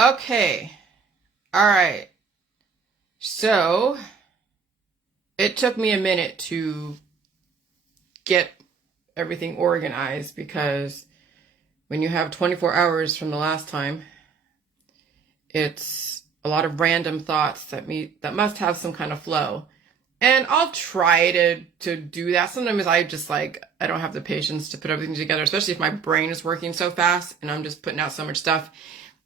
Okay. All right. So it took me a minute to get everything organized because when you have 24 hours from the last time, it's a lot of random thoughts that must have some kind of flow. And I'll try to do that. Sometimes I don't have the patience to put everything together, especially if my brain is working so fast and I'm just putting out so much stuff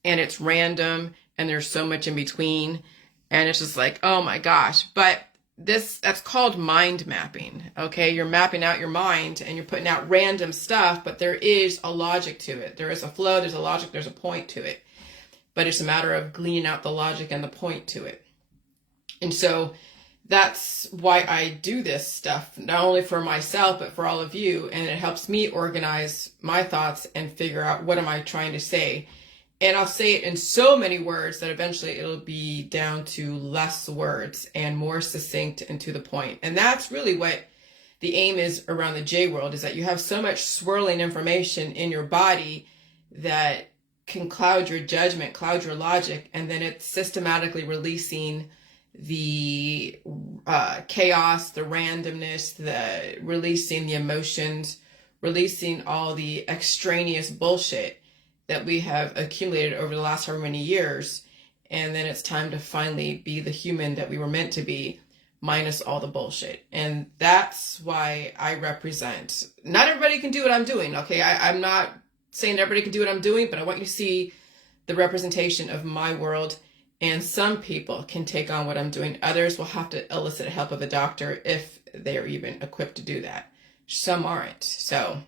and it's random and there's so much in between and it's just like, oh my gosh. But that's called mind mapping. Okay. You're mapping out your mind and you're putting out random stuff, but there is a logic to it. There is a flow, there's a logic, there's a point to it. But it's a matter of gleaning out the logic and the point to it. And so that's why I do this stuff, not only for myself, but for all of you. And it helps me organize my thoughts and figure out what am I trying to say. And I'll say it in so many words that eventually it'll be down to less words and more succinct and to the point. And that's really what the aim is around the J world, is that you have so much swirling information in your body that can cloud your judgment, cloud your logic, and then it's systematically releasing the chaos, the randomness, releasing the emotions, releasing all the extraneous bullshit that we have accumulated over the last however many years. And then it's time to finally be the human that we were meant to be, minus all the bullshit. And that's why I represent. Not everybody can do what I'm doing, okay? I'm not saying everybody can do what I'm doing, but I want you to see the representation of my world. And some people can take on what I'm doing. Others will have to elicit help of a doctor if they're even equipped to do that. Some aren't. So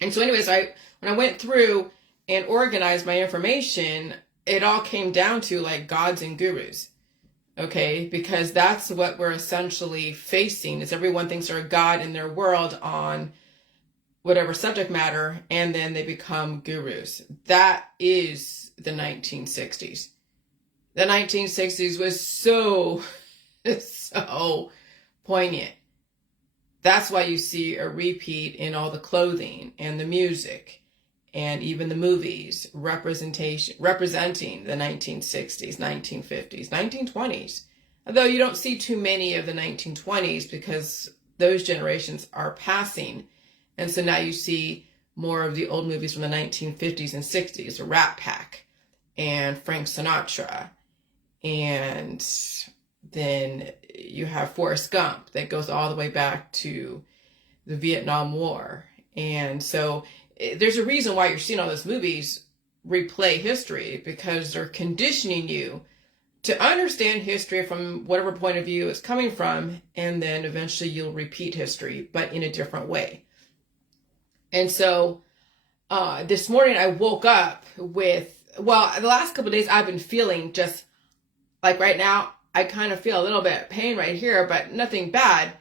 anyways, when I went through and organized my information, it all came down to like gods and gurus. Okay, because that's what we're essentially facing, is everyone thinks they're a god in their world on whatever subject matter, and then they become gurus. That is the 1960s. The 1960s was so poignant. That's why you see a repeat in all the clothing and the music and even the movies representing the 1960s, 1950s, 1920s. Although you don't see too many of the 1920s because those generations are passing. And so now you see more of the old movies from the 1950s and 60s, the Rat Pack and Frank Sinatra. And then you have Forrest Gump that goes all the way back to the Vietnam War. And so there's a reason why you're seeing all those movies replay history, because they're conditioning you to understand history from whatever point of view it's coming from. And then eventually you'll repeat history, but in a different way. And so this morning I woke up with, the last couple of days I've been feeling just like right now, I kind of feel a little bit of pain right here, but nothing bad.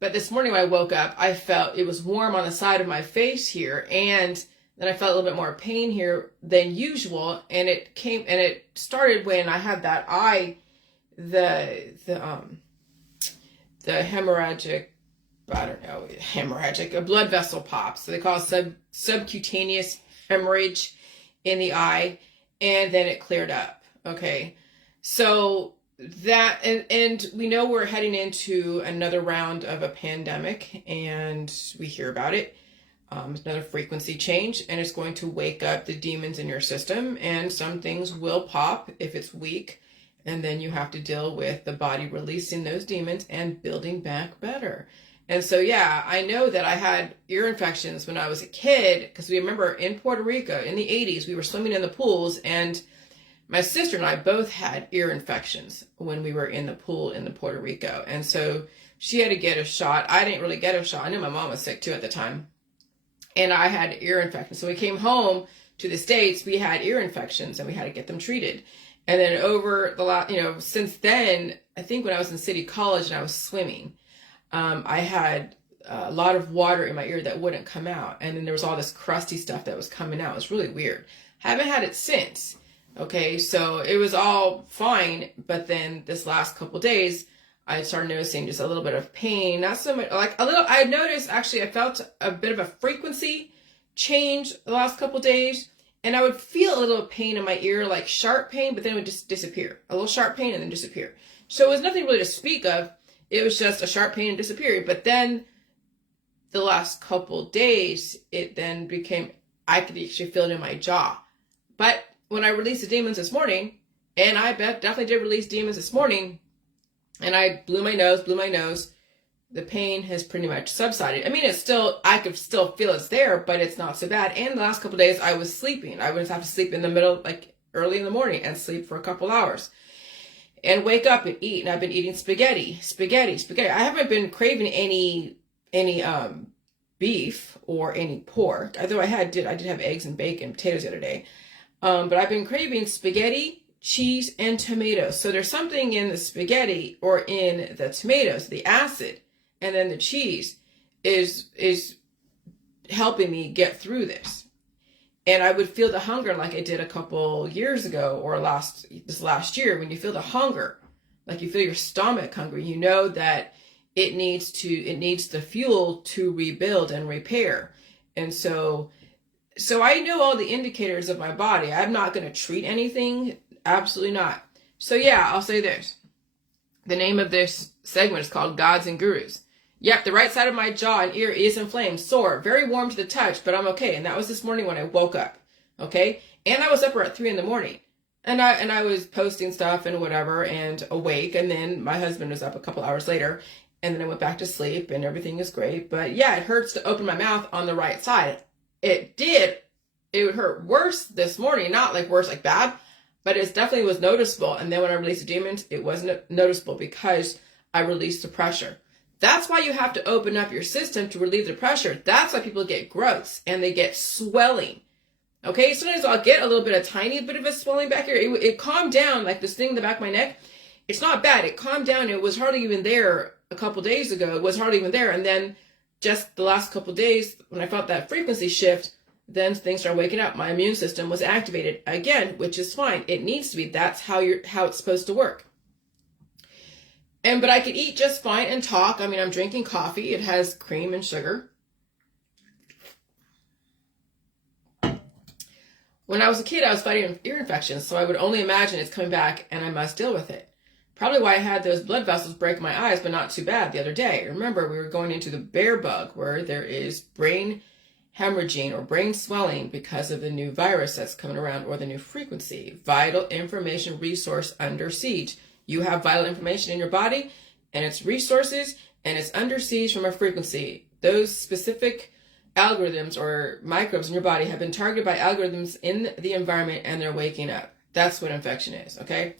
But this morning when I woke up, I felt it was warm on the side of my face here. And then I felt a little bit more pain here than usual. And it started when I had that the hemorrhagic, a blood vessel pop. So they call it subcutaneous hemorrhage in the eye. And then it cleared up. Okay. So that, and we know we're heading into another round of a pandemic, and we hear about it. It's another frequency change, and it's going to wake up the demons in your system, and some things will pop if it's weak. And then you have to deal with the body releasing those demons and building back better. And so, yeah, I know that I had ear infections when I was a kid, because we remember in Puerto Rico in the 80s, we were swimming in the pools, and my sister and I both had ear infections when we were in the pool in Puerto Rico. And so she had to get a shot. I didn't really get a shot. I knew my mom was sick too at the time. And I had ear infections. So we came home to the States, we had ear infections and we had to get them treated. And then over the last, since then, I think when I was in City College and I was swimming, I had a lot of water in my ear that wouldn't come out. And then there was all this crusty stuff that was coming out. It was really weird. Haven't had it since. Okay, so it was all fine, but then this last couple days, I started noticing just a little bit of pain, not so much, like a little, I noticed, actually, I felt a bit of a frequency change the last couple days, and I would feel a little pain in my ear, like sharp pain, but then it would just disappear. A little sharp pain and then disappear. So it was nothing really to speak of. It was just a sharp pain and disappearing. But then the last couple days, it then became, I could actually feel it in my jaw. But when I released the demons this morning, and I definitely did release demons this morning, and I blew my nose, the pain has pretty much subsided. I mean, it's still, I could still feel it's there, but it's not so bad. And the last couple of days I was sleeping. I would have to sleep in the middle, like early in the morning, and sleep for a couple hours and wake up and eat. And I've been eating spaghetti. I haven't been craving any beef or any pork. Although I did have eggs and bacon, potatoes the other day. But I've been craving spaghetti, cheese, and tomatoes. So there's something in the spaghetti or in the tomatoes, the acid, and then the cheese is helping me get through this. And I would feel the hunger like I did a couple years ago or this last year, when you feel the hunger, like you feel your stomach hungry, you know that it needs the fuel to rebuild and repair. And so I know all the indicators of my body. I'm not going to treat anything. Absolutely not. So yeah, I'll say this. The name of this segment is called Gods and Gurus. Yep, the right side of my jaw and ear is inflamed, sore, very warm to the touch, but I'm okay. And that was this morning when I woke up. Okay? And I was up at 3 a.m. And I was posting stuff and whatever and awake. And then my husband was up a couple hours later. And then I went back to sleep and everything is great. But yeah, it hurts to open my mouth on the right side. It would hurt worse this morning. Not like worse, like bad, but it definitely was noticeable. And then when I released the demons, it wasn't noticeable because I released the pressure. That's why you have to open up your system to relieve the pressure. That's why people get growths and they get swelling. Okay, sometimes I'll get a little bit of tiny bit of a swelling back here. It calmed down, like this thing in the back of my neck. It's not bad. It calmed down. It was hardly even there a couple days ago. It was hardly even there. And then just the last couple days, when I felt that frequency shift, then things started waking up. My immune system was activated again, which is fine. It needs to be. That's how it's supposed to work. But I could eat just fine and talk. I mean, I'm drinking coffee. It has cream and sugar. When I was a kid, I was fighting ear infections, so I would only imagine it's coming back and I must deal with it. Probably why I had those blood vessels break my eyes, but not too bad the other day. Remember, we were going into the bear bug, where there is brain hemorrhaging or brain swelling because of the new virus that's coming around, or the new frequency. Vital information resource under siege. You have vital information in your body, and it's resources, and it's under siege from a frequency. Those specific algorithms or microbes in your body have been targeted by algorithms in the environment, and they're waking up. That's what infection is, okay?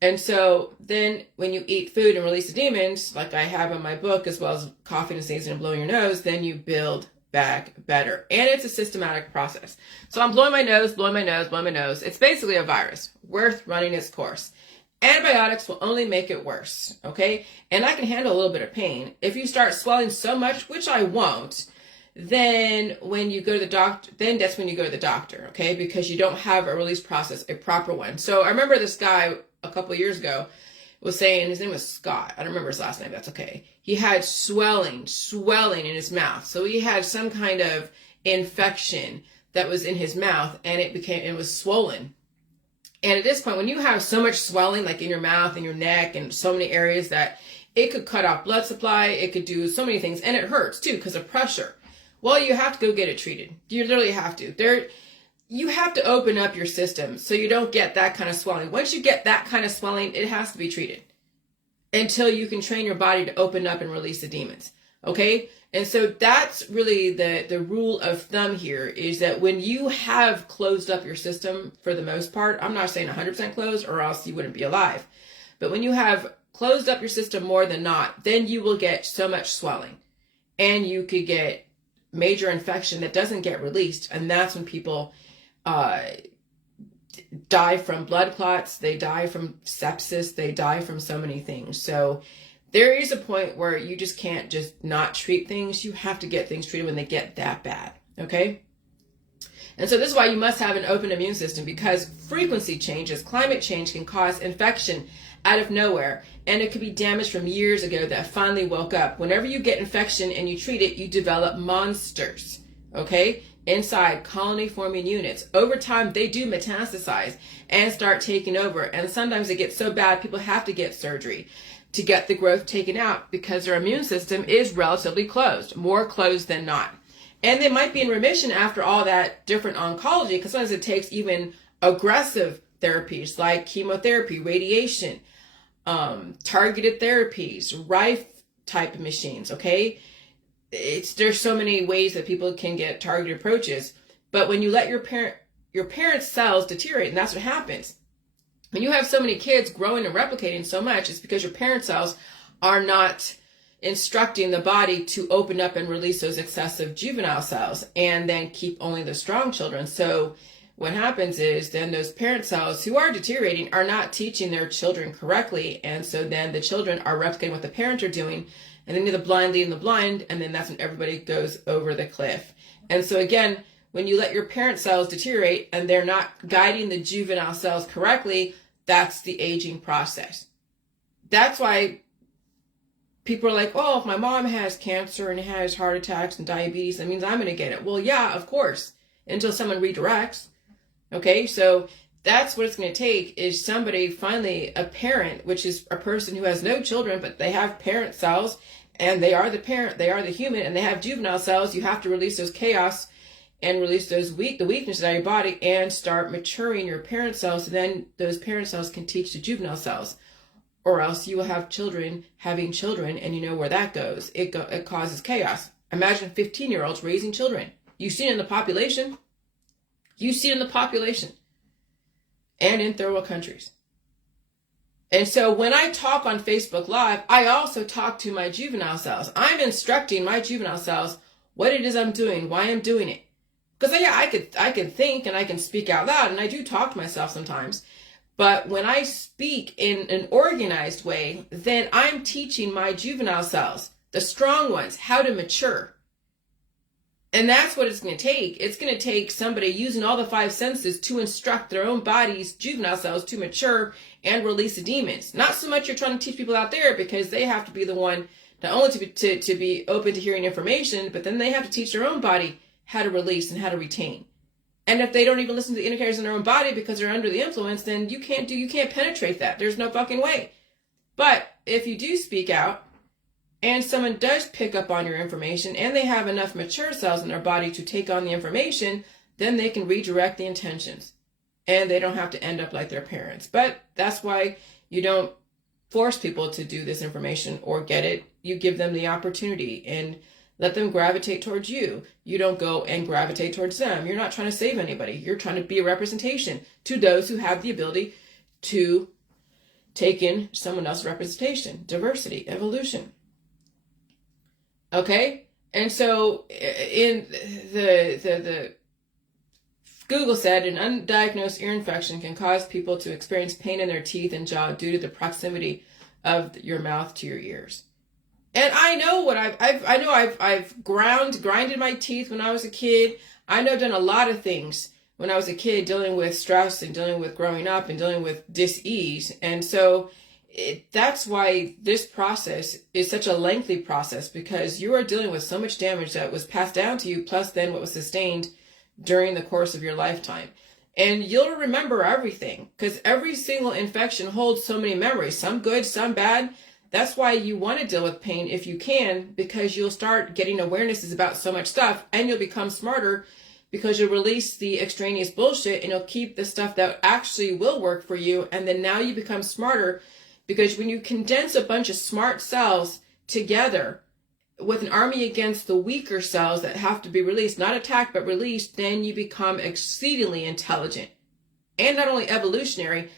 And so then when you eat food and release the demons, like I have in my book, as well as coughing and sneezing and blowing your nose, then you build back better. And it's a systematic process. So I'm blowing my nose. It's basically a virus worth running its course. Antibiotics will only make it worse, okay? And I can handle a little bit of pain. If you start swelling so much, which I won't, then when you go to the doctor, then that's when you go to the doctor, okay? Because you don't have a release process, a proper one. So I remember this guy a couple of years ago was saying, his name was Scott. I don't remember his last name. That's okay. He had swelling in his mouth. So he had some kind of infection that was in his mouth, and it was swollen. And at this point, when you have so much swelling, like in your mouth and your neck and so many areas, that it could cut off blood supply, it could do so many things, and it hurts too because of pressure. Well, you have to go get it treated. You literally have to. You have to open up your system so you don't get that kind of swelling. Once you get that kind of swelling, it has to be treated until you can train your body to open up and release the demons. Okay? And so that's really the rule of thumb here, is that when you have closed up your system, for the most part, I'm not saying 100% closed or else you wouldn't be alive, but when you have closed up your system more than not, then you will get so much swelling and you could get major infection that doesn't get released. And that's when people die from blood clots, they die from sepsis, they die from so many things. So there is a point where you just can't just not treat things. You have to get things treated when they get that bad, okay? And so this is why you must have an open immune system, because frequency changes, climate change can cause infection out of nowhere, and it could be damage from years ago that finally woke up. Whenever you get infection and you treat it, you develop monsters, okay? inside colony-forming units. Over time, they do metastasize and start taking over. And sometimes it gets so bad, people have to get surgery to get the growth taken out because their immune system is relatively closed, more closed than not. And they might be in remission after all that different oncology, because sometimes it takes even aggressive therapies like chemotherapy, radiation, targeted therapies, Rife type machines, okay? There's so many ways that people can get targeted approaches. But when you let your parents' cells deteriorate, and that's what happens. When you have so many kids growing and replicating so much, it's because your parent cells are not instructing the body to open up and release those excessive juvenile cells and then keep only the strong children. So what happens is then those parent cells who are deteriorating are not teaching their children correctly. And so then the children are replicating what the parents are doing, and then the blind leading the blind, and then that's when everybody goes over the cliff. And so again, when you let your parent cells deteriorate and they're not guiding the juvenile cells correctly, that's the aging process. That's why people are like, oh, if my mom has cancer and has heart attacks and diabetes, that means I'm going to get it. Well, yeah, of course, until someone redirects. Okay, so that's what it's going to take, is somebody, finally, a parent, which is a person who has no children, but they have parent cells, and they are the parent, they are the human, and they have juvenile cells. You have to release those chaos and release those the weaknesses out of your body and start maturing your parent cells, so then those parent cells can teach the juvenile cells. Or else you will have children having children, and you know where that goes. It causes chaos. Imagine 15-year-olds raising children. You see it in the population. You see it in the population. And in third world countries. And so when I talk on Facebook Live, I also talk to my juvenile cells. I'm instructing my juvenile cells what it is I'm doing, why I'm doing it. Because yeah, I could think and I can speak out loud, and I do talk to myself sometimes. But when I speak in an organized way, then I'm teaching my juvenile cells, the strong ones, how to mature. And that's what it's going to take. It's going to take somebody using all the five senses to instruct their own body's juvenile cells to mature and release the demons. Not so much you're trying to teach people out there, because they have to be the one not only to be open to hearing information, but then they have to teach their own body how to release and how to retain. And if they don't even listen to the indicators in their own body because they're under the influence, then you can't penetrate that. There's no fucking way. But if you do speak out and someone does pick up on your information and they have enough mature cells in their body to take on the information, then they can redirect the intentions and they don't have to end up like their parents. But that's why you don't force people to do this information or get it. You give them the opportunity and let them gravitate towards you. You don't go and gravitate towards them. You're not trying to save anybody. You're trying to be a representation to those who have the ability to take in someone else's representation, diversity, evolution. Okay? And so in the Google said an undiagnosed ear infection can cause people to experience pain in their teeth and jaw due to the proximity of your mouth to your ears. And I know what I've grinded my teeth when I was a kid. I know I've done a lot of things when I was a kid, dealing with stress and dealing with growing up and dealing with dis-ease. And so that's why this process is such a lengthy process, because you are dealing with so much damage that was passed down to you, plus then what was sustained during the course of your lifetime. And you'll remember everything, because every single infection holds so many memories, some good, some bad. That's why you want to deal with pain if you can, because you'll start getting awarenesses about so much stuff, and you'll become smarter because you'll release the extraneous bullshit and you'll keep the stuff that actually will work for you. And then now you become smarter, because when you condense a bunch of smart cells together with an army against the weaker cells that have to be released, not attacked, but released, then you become exceedingly intelligent and not only evolutionary,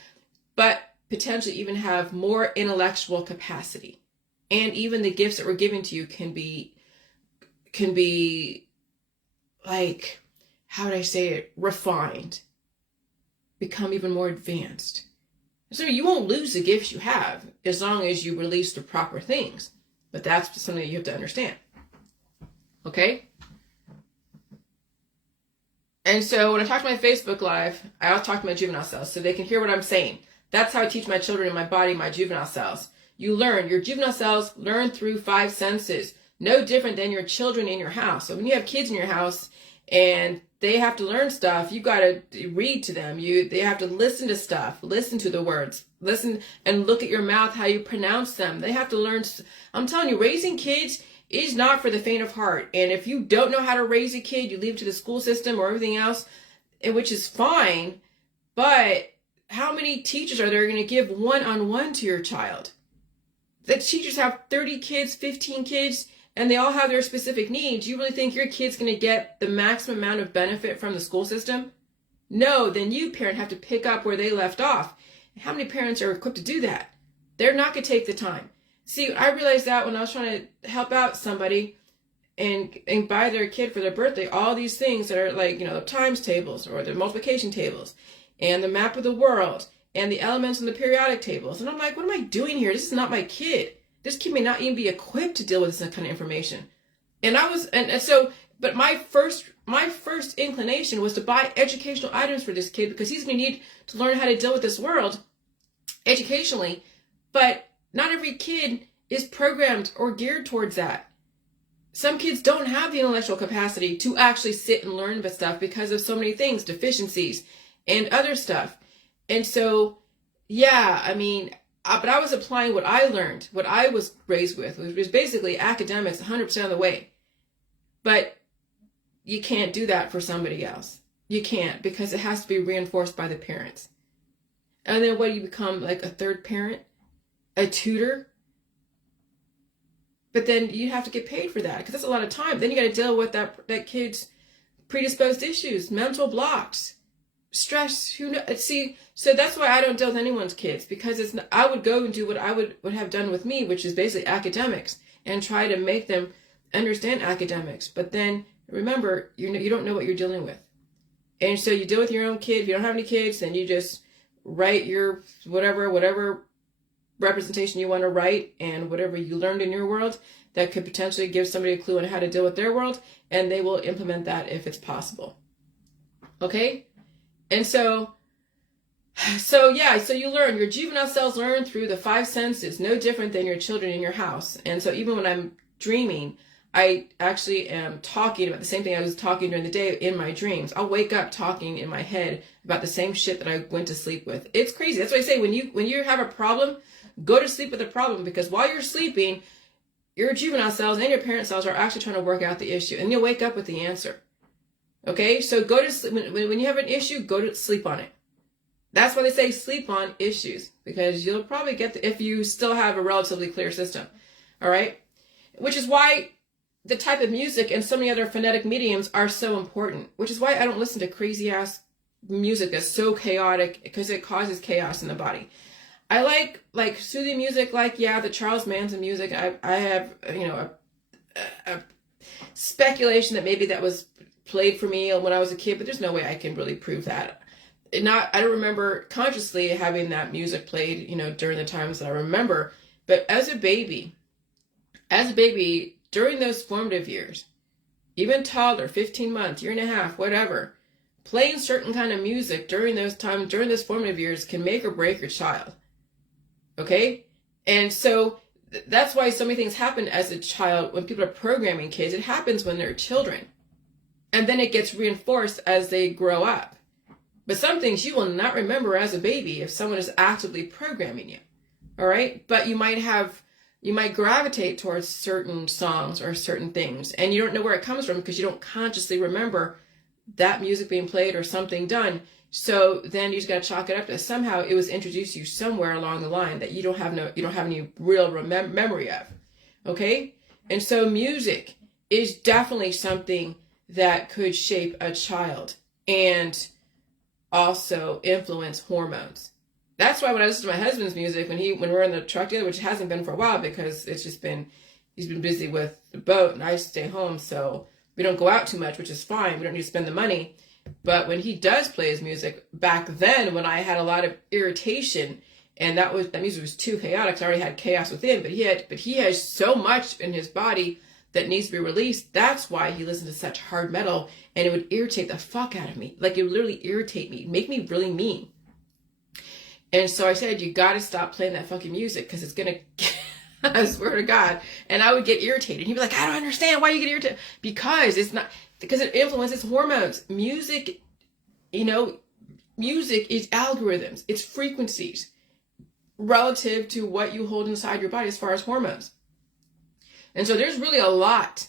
but potentially even have more intellectual capacity. And even the gifts that were given to you can be like, how would I say it, refined, become even more advanced. So you won't lose the gifts you have as long as you release the proper things. But that's something that you have to understand. Okay? And so when I talk to my Facebook Live, I also talk to my juvenile cells so they can hear what I'm saying. That's how I teach my children in my body, my juvenile cells. You learn. Your juvenile cells learn through five senses. No different than your children in your house. So when you have kids in your house and they have to learn stuff. You got to read to them. They have to listen to stuff, listen to the words, listen and look at your mouth, how you pronounce them. They have to learn. I'm telling you, raising kids is not for the faint of heart. And if you don't know how to raise a kid, you leave it to the school system or everything else, which is fine. But how many teachers are there going to give one-on-one to your child? The teachers have 30 kids, 15 kids, and they all have their specific needs. You really think your kid's going to get the maximum amount of benefit from the school system? No, then you, parent, have to pick up where they left off. How many parents are equipped to do that? They're not going to take the time. See, I realized that when I was trying to help out somebody and buy their kid for their birthday, all these things that are like, the times tables or the multiplication tables and the map of the world and the elements in the periodic tables. And I'm like, what am I doing here? This is not my kid. This kid may not even be equipped to deal with this kind of information. But my first inclination was to buy educational items for this kid because he's going to need to learn how to deal with this world educationally. But not every kid is programmed or geared towards that. Some kids don't have the intellectual capacity to actually sit and learn this stuff because of so many things, deficiencies and other stuff. And so, but I was applying what I learned, what I was raised with, which was basically academics 100% of the way. But you can't do that for somebody else. You can't, because it has to be reinforced by the parents. And then what do you become, like a third parent? A tutor? But then you have to get paid for that, because that's a lot of time. Then you got to deal with that kid's predisposed issues, mental blocks, stress. See, so that's why I don't deal with anyone's kids, because I would go and do what I would have done with me, which is basically academics, and try to make them understand academics. But then remember, you don't know what you're dealing with. And so you deal with your own kid. If you don't have any kids, then you just write your whatever representation you want to write, and whatever you learned in your world that could potentially give somebody a clue on how to deal with their world, and they will implement that if it's possible. Okay? And so you learn. Your juvenile cells learn through the 5 senses, no different than your children in your house. And so even when I'm dreaming, I actually am talking about the same thing I was talking during the day in my dreams. I'll wake up talking in my head about the same shit that I went to sleep with. It's crazy. That's why I say when you have a problem, go to sleep with the problem, because while you're sleeping, your juvenile cells and your parent cells are actually trying to work out the issue, and you'll wake up with the answer. Okay? So go to sleep. When you have an issue, go to sleep on it. That's why they say sleep on issues, because you'll probably get if you still have a relatively clear system. All right? Which is why the type of music and so many other phonetic mediums are so important, which is why I don't listen to crazy ass music that's so chaotic, because it causes chaos in the body. I like soothing music, the Charles Manson music. I have, a speculation that maybe that was played for me when I was a kid, but there's no way I can really prove that. I don't remember consciously having that music played, during the times that I remember. But as a baby, during those formative years, even toddler, 15 months, year and a half, whatever, playing certain kind of music during those times, during those formative years, can make or break your child. Okay? And so that's why so many things happen as a child when people are programming kids. It happens when they're children. And then it gets reinforced as they grow up. But some things you will not remember as a baby if someone is actively programming you. All right? But you might gravitate towards certain songs or certain things, and you don't know where it comes from because you don't consciously remember that music being played or something done. So then you just got to chalk it up to somehow it was introduced to you somewhere along the line that you don't have any real memory of. Okay? And so music is definitely something that could shape a child and also influence hormones. That's why when I listen to my husband's music, when we're in the truck together, which hasn't been for a while because he's been busy with the boat and I stay home, so we don't go out too much, which is fine. We don't need to spend the money. But when he does play his music, back then when I had a lot of irritation and that music was too chaotic, so I already had chaos within, but he has so much in his body that needs to be released. That's why he listened to such hard metal, and it would irritate the fuck out of me. Like, it would literally irritate me, make me really mean. And so I said, you got to stop playing that fucking music because it's going to, I swear to God. And I would get irritated. He'd be like, I don't understand why you get irritated. Because it's not, because it influences hormones. Music, music is algorithms. It's frequencies relative to what you hold inside your body as far as hormones. And so there's really a lot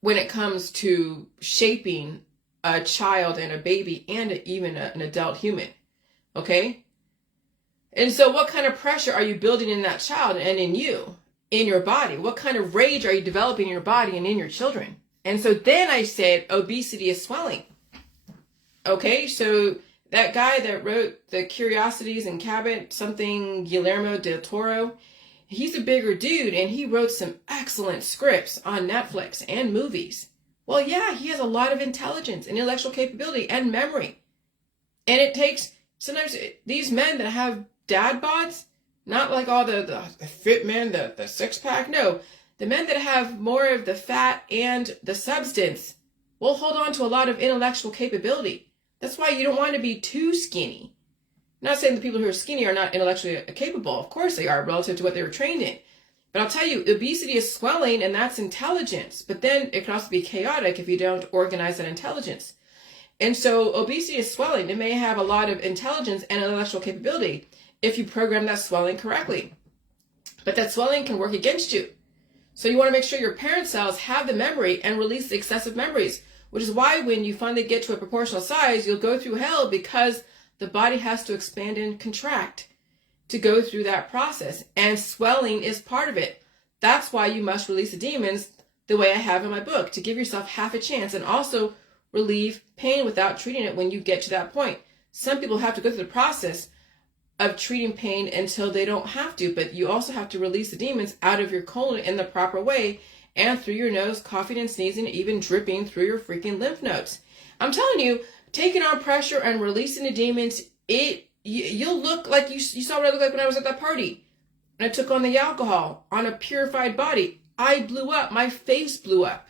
when it comes to shaping a child and a baby and even an adult human. Okay? And so what kind of pressure are you building in that child and in you, in your body? What kind of rage are you developing in your body and in your children? And so then I said, obesity is swelling. Okay, so that guy that wrote The Curiosities in Cabot, something Guillermo del Toro, he's a bigger dude and he wrote some excellent scripts on Netflix and movies. Well, yeah, he has a lot of intelligence and intellectual capability and memory. And it takes, sometimes these men that have dad bods, not like all the fit men, the six pack, no. The men that have more of the fat and the substance will hold on to a lot of intellectual capability. That's why you don't want to be too skinny. I'm not saying the people who are skinny are not intellectually capable. Of course they are, relative to what they were trained in. But I'll tell you, obesity is swelling, and that's intelligence. But then it can also be chaotic if you don't organize that intelligence. And so obesity is swelling. It may have a lot of intelligence and intellectual capability if you program that swelling correctly. But that swelling can work against you. So you want to make sure your parent cells have the memory and release the excessive memories, which is why when you finally get to a proportional size, you'll go through hell because the body has to expand and contract to go through that process. And swelling is part of it. That's why you must release the demons the way I have in my book, to give yourself half a chance and also relieve pain without treating it when you get to that point. Some people have to go through the process of treating pain until they don't have to, but you also have to release the demons out of your colon in the proper way and through your nose, coughing and sneezing, even dripping through your freaking lymph nodes. I'm telling you, taking on pressure and releasing the demons, you'll look like you saw what I looked like when I was at that party. And I took on the alcohol on a purified body. I blew up. My face blew up.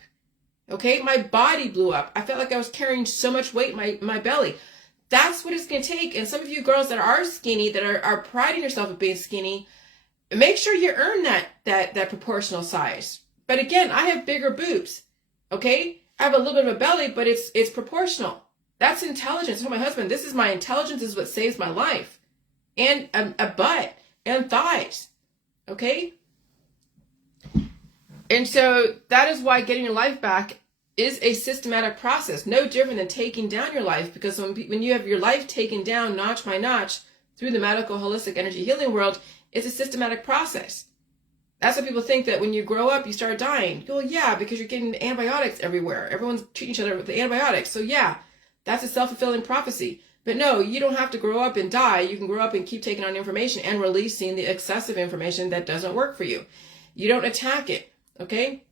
Okay? My body blew up. I felt like I was carrying so much weight in my belly. That's what it's going to take. And some of you girls that are skinny, that are priding yourself of being skinny, make sure you earn that proportional size. But again, I have bigger boobs. Okay? I have a little bit of a belly, but it's proportional. That's intelligence. I told my husband, this is my intelligence, this is what saves my life. And a butt and thighs. Okay? And so that is why getting your life back is a systematic process, no different than taking down your life, because when you have your life taken down notch by notch through the medical holistic energy healing world, it's a systematic process. That's why people think that when you grow up, you start dying. Well, yeah, because you're getting antibiotics everywhere. Everyone's treating each other with the antibiotics. So yeah, that's a self-fulfilling prophecy. But no, you don't have to grow up and die. You can grow up and keep taking on information and releasing the excessive information that doesn't work for you. You don't attack it, okay?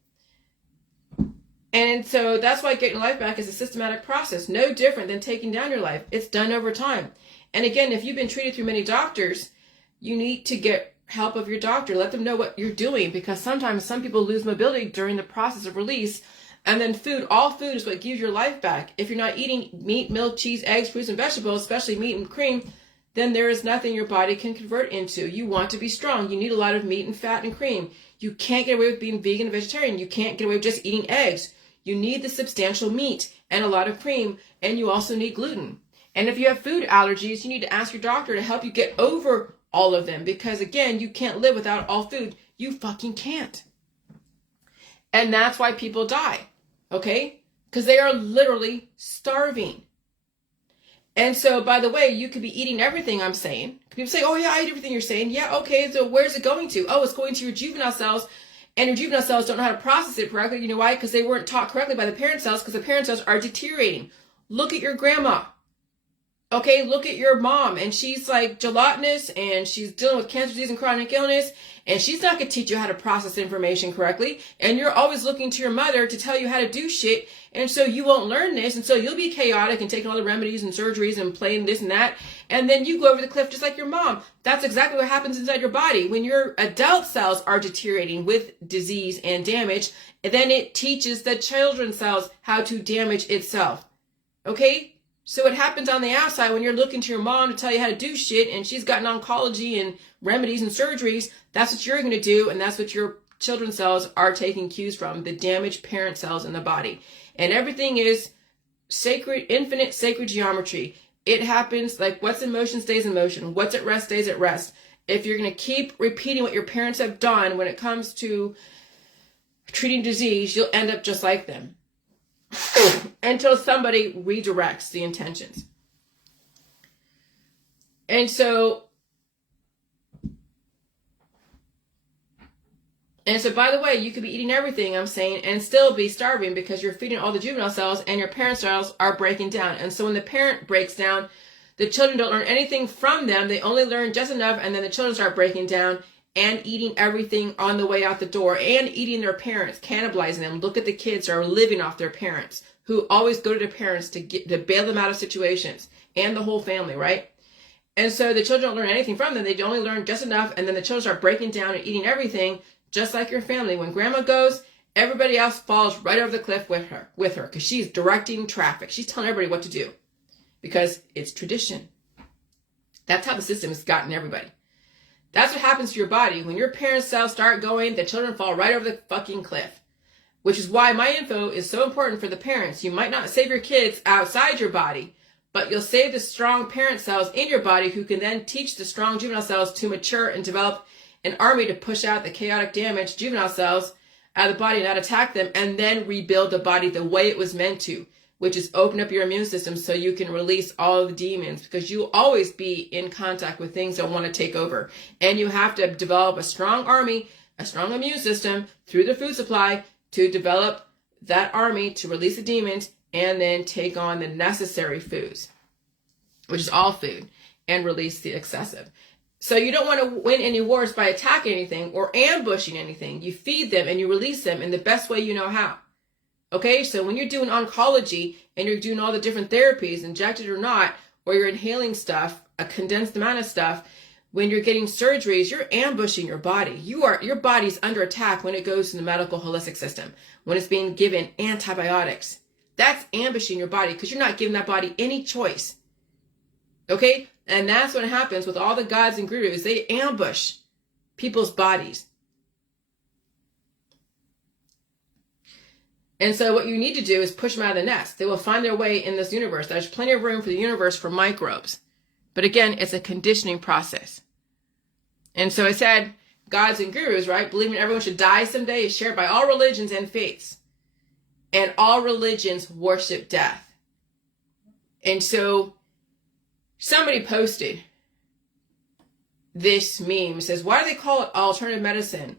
And so that's why getting your life back is a systematic process, no different than taking down your life. It's done over time. And again, if you've been treated through many doctors, you need to get help of your doctor. Let them know what you're doing, because sometimes some people lose mobility during the process of release. And then all food is what gives your life back. If you're not eating meat, milk, cheese, eggs, fruits, and vegetables, especially meat and cream, then there is nothing your body can convert into. You want to be strong. You need a lot of meat and fat and cream. You can't get away with being vegan and vegetarian. You can't get away with just eating eggs. You need the substantial meat and a lot of cream, and you also need gluten. And if you have food allergies, you need to ask your doctor to help you get over all of them, because again, you can't live without all food. You fucking can't. And that's why people die, okay? Because they are literally starving. And so, by the way, you could be eating everything I'm saying. People say, oh yeah, I eat everything you're saying. Yeah, okay, so where's it going to? Oh, it's going to your juvenile cells. And your juvenile cells don't know how to process it correctly. You know why? Because they weren't taught correctly by the parent cells, because the parent cells are deteriorating. Look at your grandma. Okay, look at your mom, and she's like gelatinous, and she's dealing with cancer disease and chronic illness, and she's not going to teach you how to process information correctly, and you're always looking to your mother to tell you how to do shit, and so you won't learn this, and so you'll be chaotic and taking all the remedies and surgeries and playing this and that, and then you go over the cliff just like your mom. That's exactly what happens inside your body. When your adult cells are deteriorating with disease and damage, then it teaches the children's cells how to damage itself. Okay? So it happens on the outside when you're looking to your mom to tell you how to do shit, and she's gotten oncology and remedies and surgeries. That's what you're going to do, and that's what your children's cells are taking cues from the damaged parent cells in the body. And everything is sacred, infinite sacred geometry. It happens like what's in motion stays in motion. What's at rest stays at rest. If you're going to keep repeating what your parents have done when it comes to treating disease, you'll end up just like them until somebody redirects the intentions. And so, by the way, you could be eating everything, I'm saying, and still be starving because you're feeding all the juvenile cells and your parent cells are breaking down. And so when the parent breaks down, the children don't learn anything from them. They only learn just enough, and then the children start breaking down and eating everything on the way out the door and eating their parents, cannibalizing them. Look at the kids who are living off their parents, who always go to their parents to bail them out of situations, and the whole family, right? And so the children don't learn anything from them. They only learn just enough, and then the children start breaking down and eating everything, just like your family. When grandma goes, everybody else falls right over the cliff with her, because she's directing traffic. She's telling everybody what to do because it's tradition. That's how the system has gotten everybody. That's what happens to your body. When your parents' cells start going, the children fall right over the fucking cliff, which is why my info is so important for the parents. You might not save your kids outside your body, but you'll save the strong parent cells in your body who can then teach the strong juvenile cells to mature and develop an army to push out the chaotic damaged juvenile cells out of the body and not attack them, and then rebuild the body the way it was meant to, which is open up your immune system so you can release all of the demons, because you'll always be in contact with things that want to take over. And you have to develop a strong army, a strong immune system through the food supply to develop that army to release the demons and then take on the necessary foods, which is all food, and release the excessive. So you don't want to win any wars by attacking anything or ambushing anything. You feed them and you release them in the best way you know how. Okay, so when you're doing oncology and you're doing all the different therapies, injected or not, or you're inhaling stuff, a condensed amount of stuff, when you're getting surgeries, you're ambushing your body. Your body's under attack when it goes to the medical holistic system, when it's being given antibiotics. That's ambushing your body because you're not giving that body any choice. Okay? And that's what happens with all the gods and gurus. They ambush people's bodies. And so what you need to do is push them out of the nest. They will find their way in this universe. There's plenty of room for the universe for microbes. But again, it's a conditioning process. And so I said, gods and gurus, right? Believing everyone should die someday is shared by all religions and faiths. And all religions worship death. And so somebody posted this meme. It says, why do they call it alternative medicine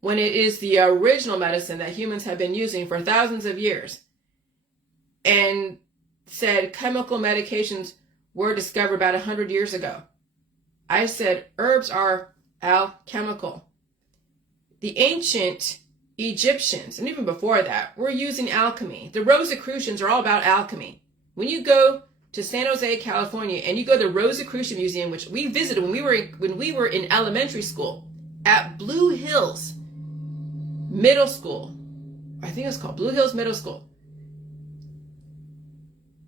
when it is the original medicine that humans have been using for thousands of years? And said chemical medications were discovered about 100 years ago. I said herbs are alchemical. The ancient Egyptians, and even before that, were using alchemy. The Rosicrucians are all about alchemy. When you go to San Jose, California, and you go to the Rosicrucian Museum, which we visited when we were in elementary school at Blue Hills Middle School. I think it's called Blue Hills Middle School.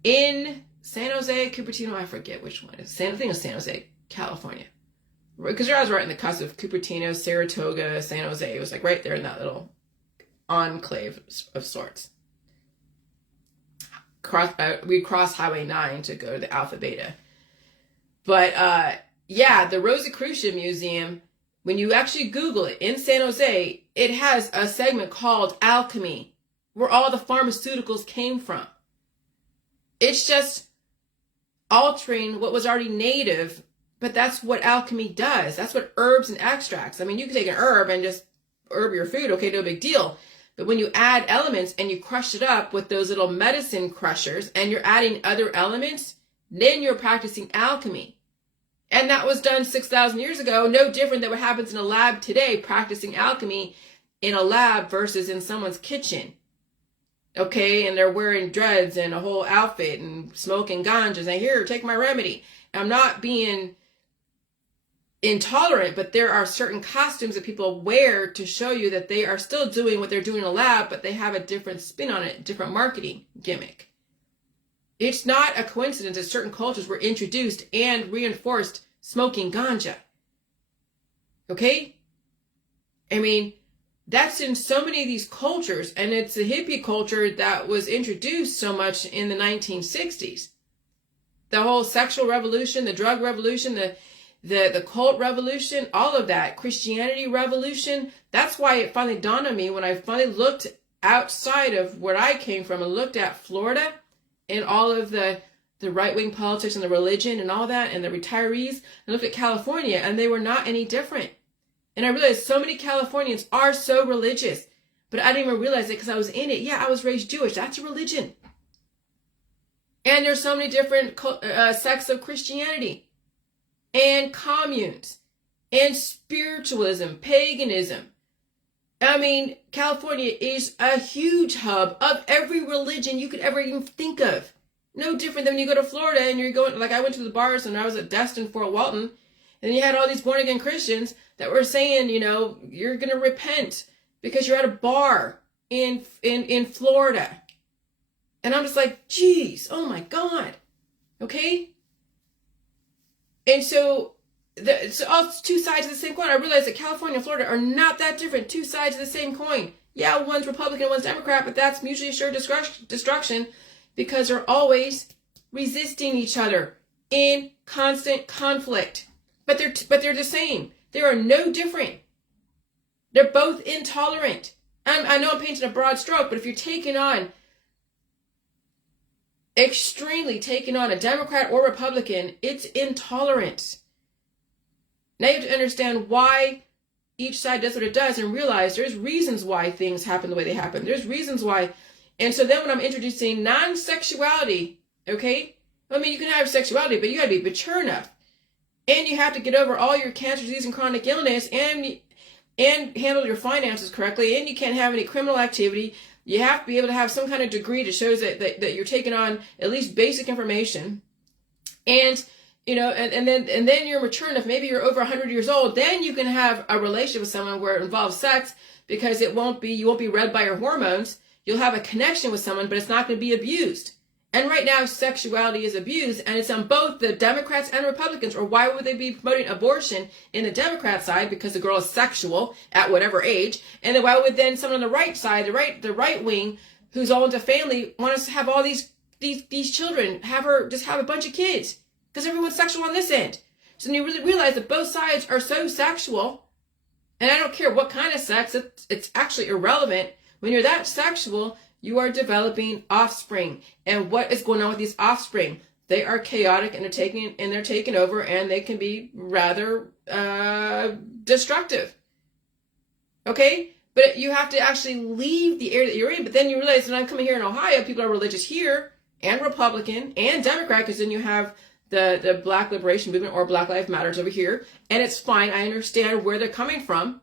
In San Jose, Cupertino, I forget which one. I think it's San Jose, California. Because I was right in the cusp of Cupertino, Saratoga, San Jose. It was like right there in that little enclave of sorts. We'd cross Highway 9 to go to the Alpha Beta. But yeah, the Rosicrucian Museum, when you actually Google it, in San Jose, it has a segment called Alchemy, where all the pharmaceuticals came from. It's just altering what was already native, but that's what alchemy does. That's what herbs and extracts. I mean, you can take an herb and just herb your food, okay, no big deal. But when you add elements and you crush it up with those little medicine crushers and you're adding other elements, then you're practicing alchemy. And that was done 6,000 years ago, no different than what happens in a lab today, practicing alchemy in a lab versus in someone's kitchen. Okay, and they're wearing dreads and a whole outfit and smoking ganjas. And here, take my remedy. I'm not being intolerant, but there are certain costumes that people wear to show you that they are still doing what they're doing in a lab, but they have a different spin on it, different marketing gimmick. It's not a coincidence that certain cultures were introduced and reinforced smoking ganja. Okay? I mean, that's in so many of these cultures, and it's a hippie culture that was introduced so much in the 1960s. The whole sexual revolution, the drug revolution, the cult revolution, all of that, Christianity revolution. That's why it finally dawned on me when I finally looked outside of where I came from and looked at Florida and all of the right-wing politics and the religion and all that and the retirees, and looked at California, and they were not any different. And I realized so many Californians are so religious, but I didn't even realize it because I was in it. Yeah, I was raised Jewish. That's a religion. And there's so many different sects of Christianity and communes and spiritualism, paganism. I mean, California is a huge hub of every religion you could ever even think of. No different than when you go to Florida and you're going, like I went to the bars when I was at Destin, Fort Walton, and you had all these born again Christians that were saying, you know, you're going to repent because you're at a bar in Florida. And I'm just like, geez, oh my God. Okay? And so it's all two sides of the same coin. I realized that California and Florida are not that different. Two sides of the same coin. Yeah, one's Republican, one's Democrat, but that's mutually assured destruction because they're always resisting each other in constant conflict. But they're the same. They are no different. They're both intolerant. I know I'm painting a broad stroke, but if you're extremely taking on a Democrat or Republican, it's intolerance. Now you have to understand why each side does what it does and realize there's reasons why things happen the way they happen. There's reasons why. And so then when I'm introducing non-sexuality, okay? I mean, you can have sexuality, but you got to be mature enough. And you have to get over all your cancer, disease, and chronic illness and handle your finances correctly. And you can't have any criminal activity. You have to be able to have some kind of degree that shows that you're taking on at least basic information. And, you know, and then you're mature enough, maybe you're over 100 years old, then you can have a relationship with someone where it involves sex because you won't be read by your hormones. You'll have a connection with someone, but it's not going to be abused. And right now, sexuality is abused, and it's on both the Democrats and Republicans. Or why would they be promoting abortion in the Democrat side? Because the girl is sexual at whatever age. And then why would then someone on the right side, the right wing, who's all into family, want us to have all these children, have her just have a bunch of kids? Because everyone's sexual on this end. So then you really realize that both sides are so sexual, and I don't care what kind of sex, it's actually irrelevant. When you're that sexual, you are developing offspring. And what is going on with these offspring? They are chaotic and they're taking over, and they can be rather destructive. Okay? But you have to actually leave the area that you're in. But then you realize when I'm coming here in Ohio, people are religious here and Republican and Democrat, because then you have the Black Liberation Movement or Black Lives Matters over here. And it's fine. I understand where they're coming from.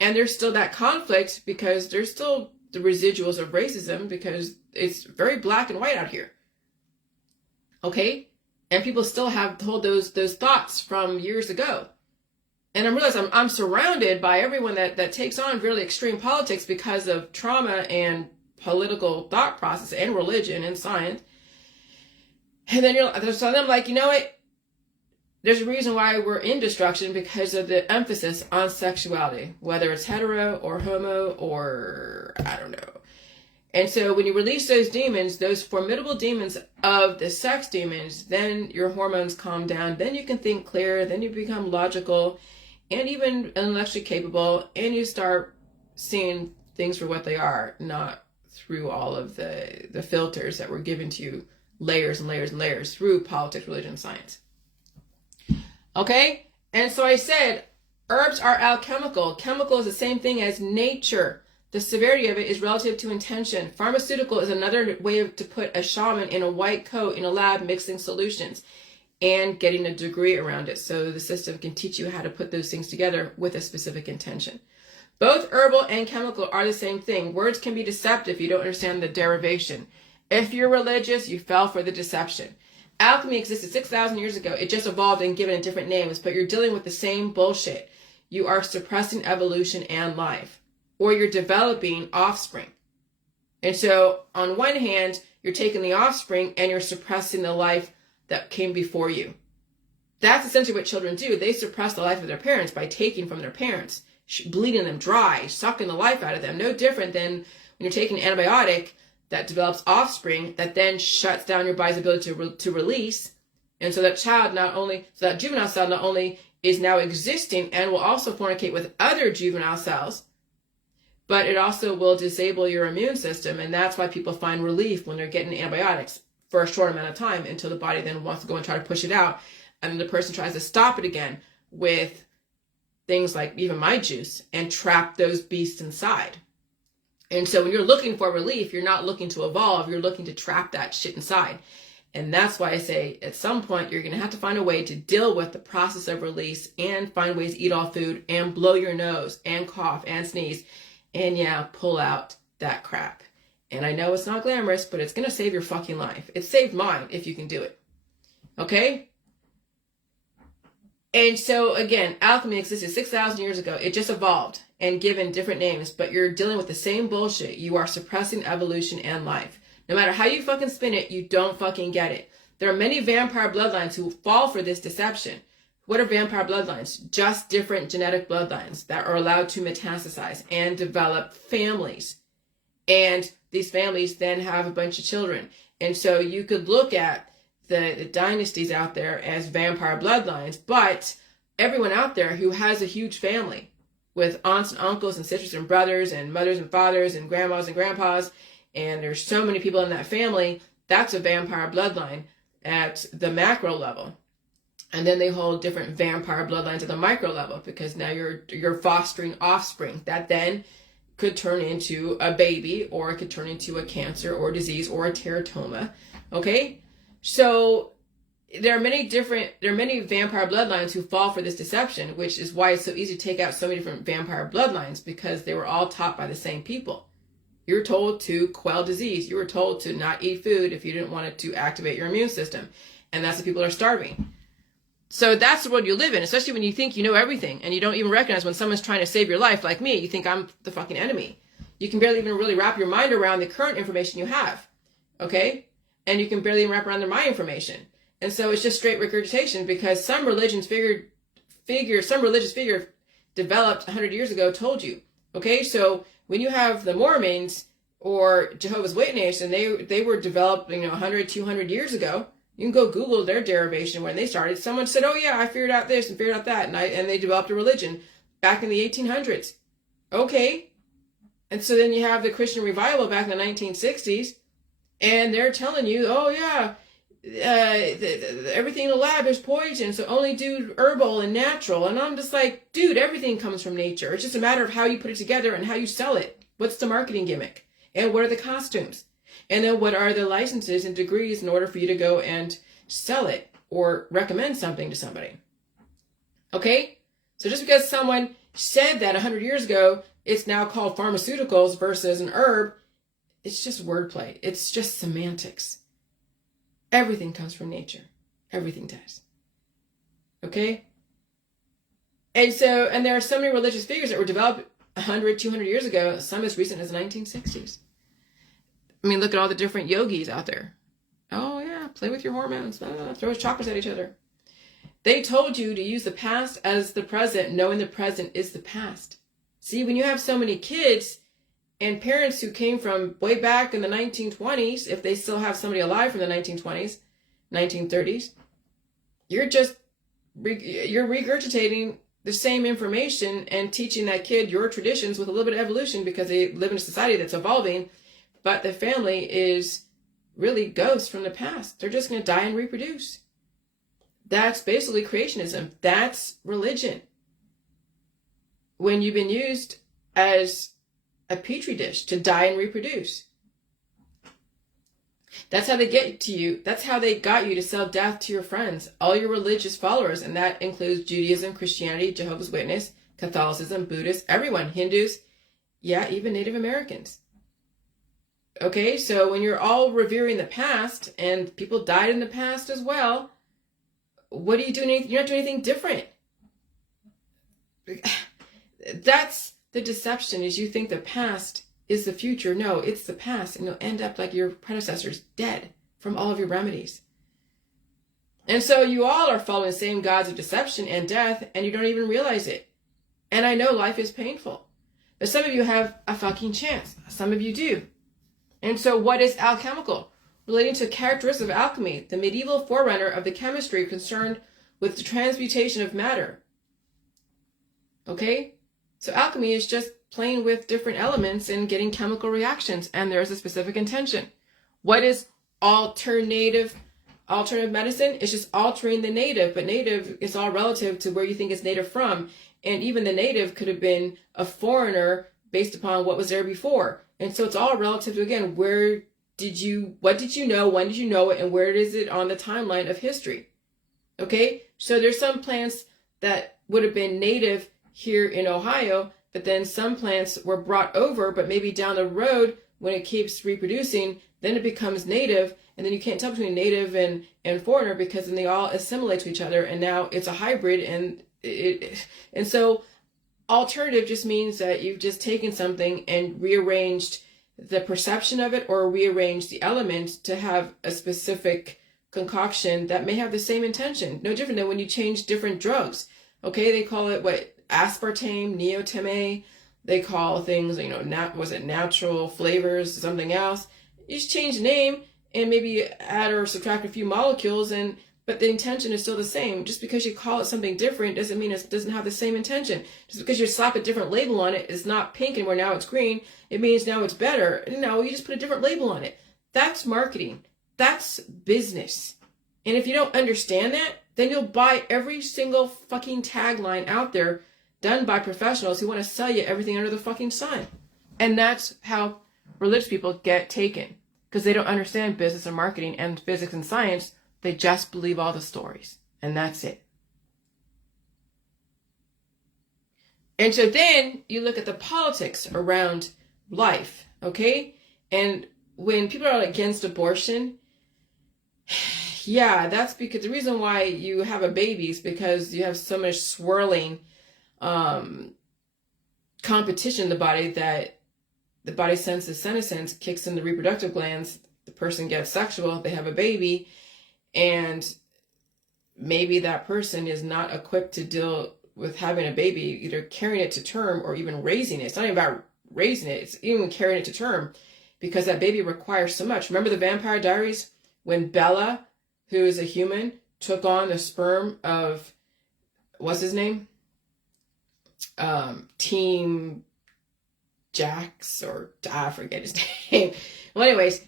And there's still that conflict because there's still the residuals of racism because it's very black and white out here. Okay? And people still hold those thoughts from years ago. And I realize I'm surrounded by everyone that takes on really extreme politics because of trauma and political thought process and religion and science. And then I'm like, you know what? There's a reason why we're in destruction because of the emphasis on sexuality, whether it's hetero or homo or I don't know. And so when you release those demons, those formidable demons of the sex demons, then your hormones calm down. Then you can think clear. Then you become logical and even intellectually capable. And you start seeing things for what they are, not through all of the filters that were given to you, layers and layers and layers through politics, religion, and science. Okay? And so I said, herbs are alchemical. Chemical is the same thing as nature. The severity of it is relative to intention. Pharmaceutical is another way to put a shaman in a white coat in a lab mixing solutions and getting a degree around it so the system can teach you how to put those things together with a specific intention. Both herbal and chemical are the same thing. Words can be deceptive if you don't understand the derivation. If you're religious, you fell for the deception. Alchemy existed 6,000 years ago. It just evolved and given it different names, but you're dealing with the same bullshit. You are suppressing evolution and life, or you're developing offspring. And so on one hand, you're taking the offspring and you're suppressing the life that came before you. That's essentially what children do. They suppress the life of their parents by taking from their parents bleeding them dry, sucking the life out of them. No different than when you're taking an antibiotic that develops offspring that then shuts down your body's ability to release. And so that juvenile cell not only is now existing and will also fornicate with other juvenile cells, but it also will disable your immune system. And that's why people find relief when they're getting antibiotics for a short amount of time until the body then wants to go and try to push it out. And then the person tries to stop it again with things like even my juice and trap those beasts inside. And so when you're looking for relief, you're not looking to evolve, you're looking to trap that shit inside. And that's why I say at some point you're going to have to find a way to deal with the process of release and find ways to eat all food and blow your nose and cough and sneeze and pull out that crap. And I know it's not glamorous, but it's going to save your fucking life. It saved mine if you can do it. Okay? And so again, alchemy existed 6,000 years ago. It just evolved and given different names, but you're dealing with the same bullshit. You are suppressing evolution and life. No matter how you fucking spin it, you don't fucking get it. There are many vampire bloodlines who fall for this deception. What are vampire bloodlines? Just different genetic bloodlines that are allowed to metastasize and develop families. And these families then have a bunch of children. And so you could look at the dynasties out there as vampire bloodlines, but everyone out there who has a huge family with aunts and uncles and sisters and brothers and mothers and fathers and grandmas and grandpas, and there's so many people in that family, that's a vampire bloodline at the macro level. And then they hold different vampire bloodlines at the micro level, because now you're fostering offspring that then could turn into a baby, or it could turn into a cancer or disease or a teratoma. Okay? So there are many vampire bloodlines who fall for this deception, which is why it's so easy to take out so many different vampire bloodlines, because they were all taught by the same people. You were told to quell disease. You were told to not eat food if you didn't want it to activate your immune system. And that's the people that are starving. So that's the world you live in, especially when you think you know everything and you don't even recognize when someone's trying to save your life, like me. You think I'm the fucking enemy. You can barely even really wrap your mind around the current information you have. Okay? And you can barely even wrap around my information. And so it's just straight regurgitation, because some religious figure developed 100 years ago told you. Okay? So when you have the Mormons or Jehovah's Witnesses, and they were developed 100, 200 years ago, you can go Google their derivation when they started. Someone said, oh yeah, I figured out this and figured out that, and they developed a religion back in the 1800s. Okay. And so then you have the Christian revival back in the 1960s, and they're telling you, oh yeah, everything in the lab is poison, so only do herbal and natural. And I'm just like, dude, everything comes from nature. It's just a matter of how you put it together and how you sell it. What's the marketing gimmick? And what are the costumes? And then what are the licenses and degrees in order for you to go and sell it or recommend something to somebody? Okay? So just because someone said that 100 years ago, it's now called pharmaceuticals versus an herb, it's just wordplay. It's just semantics. Everything comes from nature. Everything does. Okay? And there are so many religious figures that were developed 100, 200 years ago, some as recent as the 1960s. I mean, look at all the different yogis out there. Oh yeah, play with your hormones. Throw chakras at each other. They told you to use the past as the present, knowing the present is the past. See, when you have so many kids and parents who came from way back in the 1920s, if they still have somebody alive from the 1920s, 1930s, you're regurgitating the same information and teaching that kid your traditions with a little bit of evolution, because they live in a society that's evolving, but the family is really ghosts from the past. They're just going to die and reproduce. That's basically creationism. That's religion. When you've been used as a petri dish to die and reproduce. That's how they get to you. That's how they got you to sell death to your friends, all your religious followers, and that includes Judaism, Christianity, Jehovah's Witness, Catholicism, Buddhists, everyone, Hindus, even Native Americans. Okay, so when you're all revering the past, and people died in the past as well, what are you doing? You're not doing anything different. That's the deception, is you think the past is the future. No, it's the past, and you'll end up like your predecessors, dead from all of your remedies. And so you all are following the same gods of deception and death, and you don't even realize it. And I know life is painful. But some of you have a fucking chance. Some of you do. And so what is alchemical? Relating to characteristics of alchemy, the medieval forerunner of the chemistry concerned with the transmutation of matter. Okay? So alchemy is just playing with different elements and getting chemical reactions, and there's a specific intention. What is alternative medicine? It's just altering the native, but native is all relative to where you think it's native from. And even the native could have been a foreigner based upon what was there before. And so it's all relative to, again, what did you know, when did you know it, and where is it on the timeline of history? Okay? So there's some plants that would have been native here in Ohio, but then some plants were brought over, but maybe down the road when it keeps reproducing, then it becomes native, and then you can't tell between native and foreigner because then they all assimilate to each other, and now it's a hybrid, and so alternative just means that you've just taken something and rearranged the perception of it or rearranged the element to have a specific concoction that may have the same intention. No different than when you change different drugs. Okay, they call it aspartame, neotame. They call things, natural flavors, something else. You just change the name and maybe add or subtract a few molecules, but the intention is still the same. Just because you call it something different doesn't mean it doesn't have the same intention. Just because you slap a different label on it, it's not pink anymore, now it's green, it means now it's better. No, you just put a different label on it. That's marketing. That's business. And if you don't understand that, then you'll buy every single fucking tagline out there done by professionals who want to sell you everything under the fucking sun. And that's how religious people get taken, because they don't understand business and marketing and physics and science. They just believe all the stories, and that's it. And so then you look at the politics around life, okay? And when people are against abortion, yeah, that's because the reason why you have a baby is because you have so much swirling competition in the body that the body senses senescence, kicks in the reproductive glands, the person gets sexual, they have a baby, and maybe that person is not equipped to deal with having a baby, either carrying it to term or even raising it. It's not even about raising it, it's even carrying it to term, because that baby requires so much. Remember the Vampire Diaries? When Bella, who is a human, took on the sperm of, what's his name? Team Jax, or I forget his name. Well, anyways,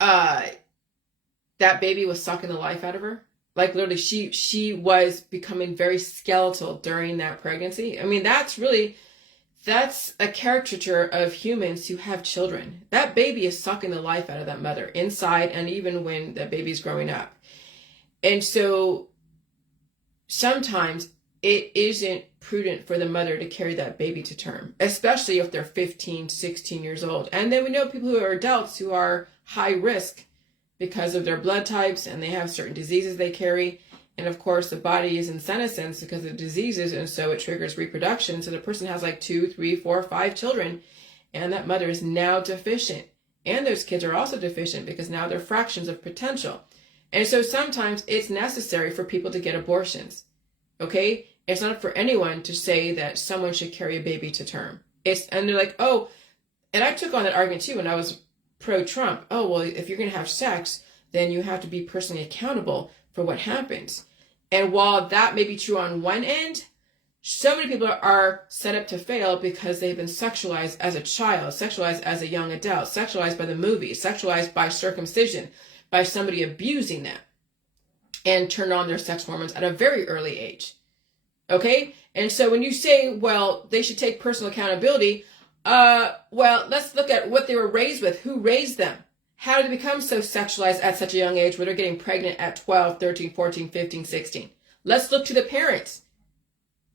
that baby was sucking the life out of her. Like literally, she was becoming very skeletal during that pregnancy. I mean, that's a caricature of humans who have children. That baby is sucking the life out of that mother inside, and even when that baby's growing up. And so sometimes it isn't prudent for the mother to carry that baby to term, especially if they're 15, 16 years old. And then we know people who are adults who are high risk because of their blood types, and they have certain diseases they carry. And of course, the body is in senescence because of diseases, and so it triggers reproduction. So the person has like 2, 3, 4, 5 children, and that mother is now deficient. And those kids are also deficient because now they're fractions of potential. And so sometimes it's necessary for people to get abortions. Okay? It's not for anyone to say that someone should carry a baby to term. And they're like, oh, and I took on that argument too when I was pro-Trump. Oh, well, if you're going to have sex, then you have to be personally accountable for what happens. And while that may be true on one end, so many people are set up to fail because they've been sexualized as a child, sexualized as a young adult, sexualized by the movies, sexualized by circumcision, by somebody abusing them, and turn on their sex hormones at a very early age. Okay? And so when you say, well, they should take personal accountability, well, let's look at what they were raised with. Who raised them? How did they become so sexualized at such a young age where they're getting pregnant at 12, 13, 14, 15, 16? Let's look to the parents.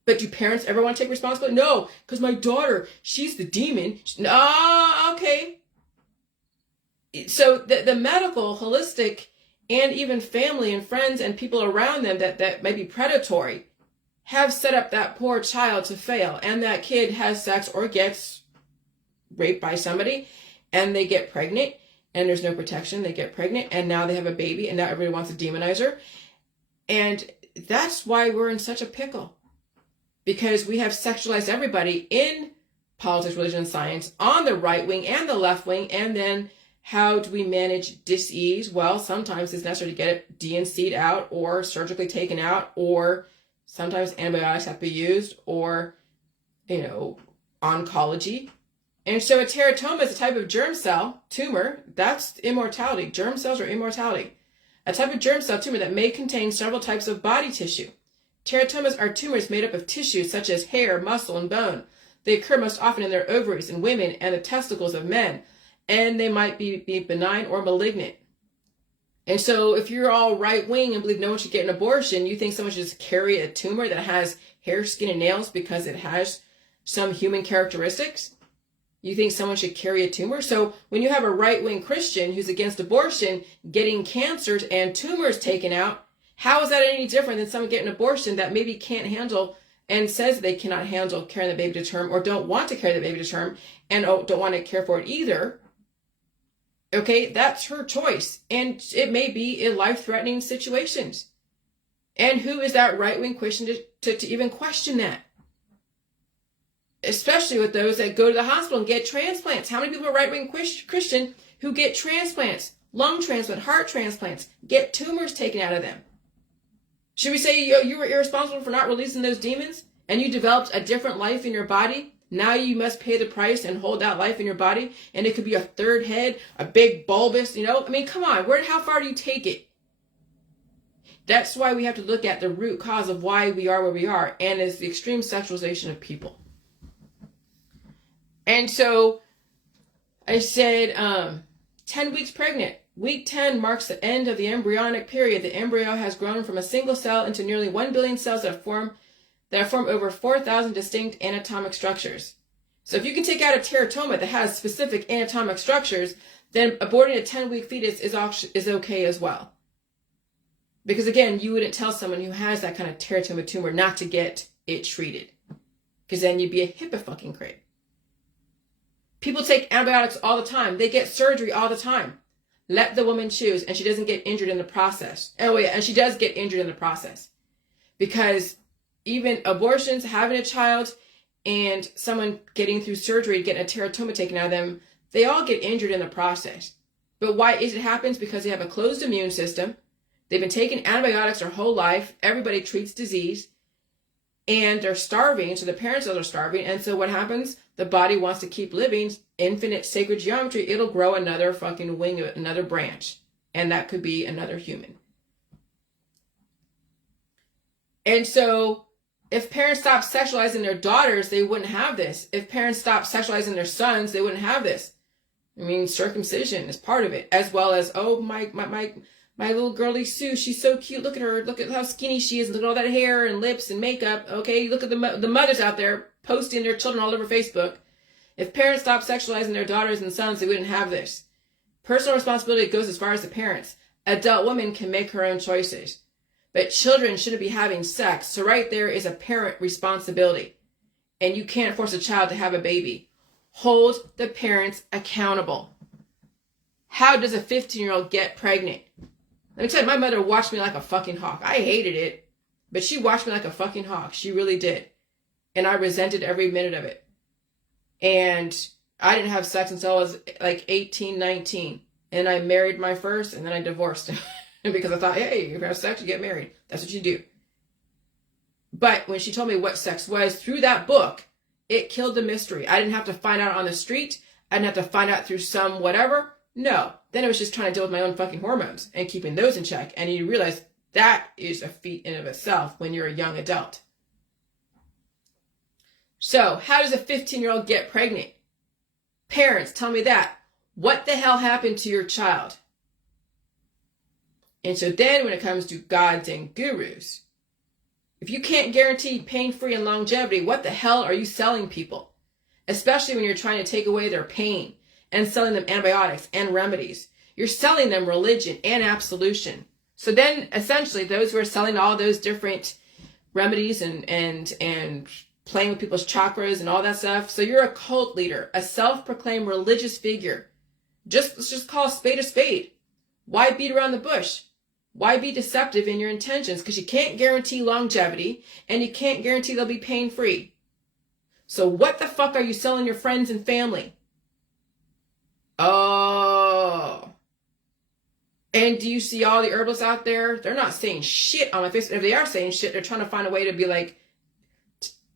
But do parents ever want to take responsibility? No, because my daughter, she's the demon. Okay. So the medical, holistic, and even family and friends and people around them that may be predatory have set up that poor child to fail. And that kid has sex or gets raped by somebody, and they get pregnant, and there's no protection. They get pregnant, and now they have a baby, and now everybody wants to demonize her. And that's why we're in such a pickle. because we have sexualized everybody in politics, religion, and science on the right wing and the left wing. And then how do we manage dis-ease? Well, sometimes it's necessary to get it DNC'd out or surgically taken out, or sometimes antibiotics have to be used, or, oncology. And so a teratoma is a type of germ cell tumor. That's immortality. Germ cells are immortality. A type of germ cell tumor that may contain several types of body tissue. Teratomas are tumors made up of tissues such as hair, muscle, and bone. They occur most often in their ovaries in women and the testicles of men, and they might be benign or malignant. And so if you're all right-wing and believe no one should get an abortion, you think someone should just carry a tumor that has hair, skin, and nails because it has some human characteristics? You think someone should carry a tumor? So when you have a right-wing Christian who's against abortion getting cancers and tumors taken out, how is that any different than someone getting an abortion that maybe can't handle and says they cannot handle carrying the baby to term, or don't want to carry the baby to term, and don't want to care for it either? Okay, that's her choice. And it may be in life-threatening situations. And who is that right-wing Christian to even question that? Especially with those that go to the hospital and get transplants. How many people are right-wing Christian who get transplants, lung transplant, heart transplants, get tumors taken out of them? Should we say you were irresponsible for not releasing those demons and you developed a different life in your body? Now you must pay the price and hold that life in your body. And it could be a third head, a big bulbous, I mean, come on, how far do you take it? That's why we have to look at the root cause of why we are where we are. And it's the extreme sexualization of people. And so I said, 10 weeks pregnant. Week 10 marks the end of the embryonic period. The embryo has grown from a single cell into nearly 1 billion cells that form over 4,000 distinct anatomic structures. So if you can take out a teratoma that has specific anatomic structures, then aborting a 10-week fetus is okay as well. Because again, you wouldn't tell someone who has that kind of teratoma tumor not to get it treated. Because then you'd be a hypocrite. People take antibiotics all the time. They get surgery all the time. Let the woman choose, and she doesn't get injured in the process. Oh yeah, and she does get injured in the process. Because even abortions, having a child, and someone getting through surgery, getting a teratoma taken out of them, they all get injured in the process. But why is it happens? Because they have a closed immune system. They've been taking antibiotics their whole life. Everybody treats disease. And they're starving, so the parents are starving. And so what happens? The body wants to keep living. Infinite sacred geometry. It'll grow another fucking wing, another branch. And that could be another human. And so if parents stopped sexualizing their daughters, they wouldn't have this. If parents stopped sexualizing their sons, they wouldn't have this. I mean, circumcision is part of it. As well as, oh, my little girlie Sue, she's so cute. Look at her. Look at how skinny she is. Look at all that hair and lips and makeup. Okay, look at the mothers out there posting their children all over Facebook. If parents stopped sexualizing their daughters and sons, they wouldn't have this. Personal responsibility goes as far as the parents. Adult women can make her own choices. But children shouldn't be having sex. So right there is a parent responsibility. And you can't force a child to have a baby. Hold the parents accountable. How does a 15-year-old get pregnant? Let me tell you, my mother watched me like a fucking hawk. I hated it, but she watched me like a fucking hawk. She really did. And I resented every minute of it. And I didn't have sex until I was like 18, 19. And I married my first, and then I divorced him. Because I thought, hey, if you have sex, you get married. That's what you do. But when she told me what sex was through that book, it killed the mystery. I didn't have to find out on the street. I didn't have to find out through some whatever. No. Then I was just trying to deal with my own fucking hormones and keeping those in check. And you realize that is a feat in of itself when you're a young adult. So how does a 15-year-old get pregnant? Parents, tell me that. What the hell happened to your child? And so then when it comes to gods and gurus, if you can't guarantee pain-free and longevity, what the hell are you selling people? Especially when you're trying to take away their pain and selling them antibiotics and remedies. You're selling them religion and absolution. So then essentially those who are selling all those different remedies and playing with people's chakras and all that stuff. So you're a cult leader, a self-proclaimed religious figure. Let's just call a spade a spade. Why beat around the bush? Why be deceptive in your intentions? Because you can't guarantee longevity and you can't guarantee they'll be pain-free. So what the fuck are you selling your friends and family? Oh. And do you see all the herbalists out there? They're not saying shit on my face. If they are saying shit, they're trying to find a way to be like,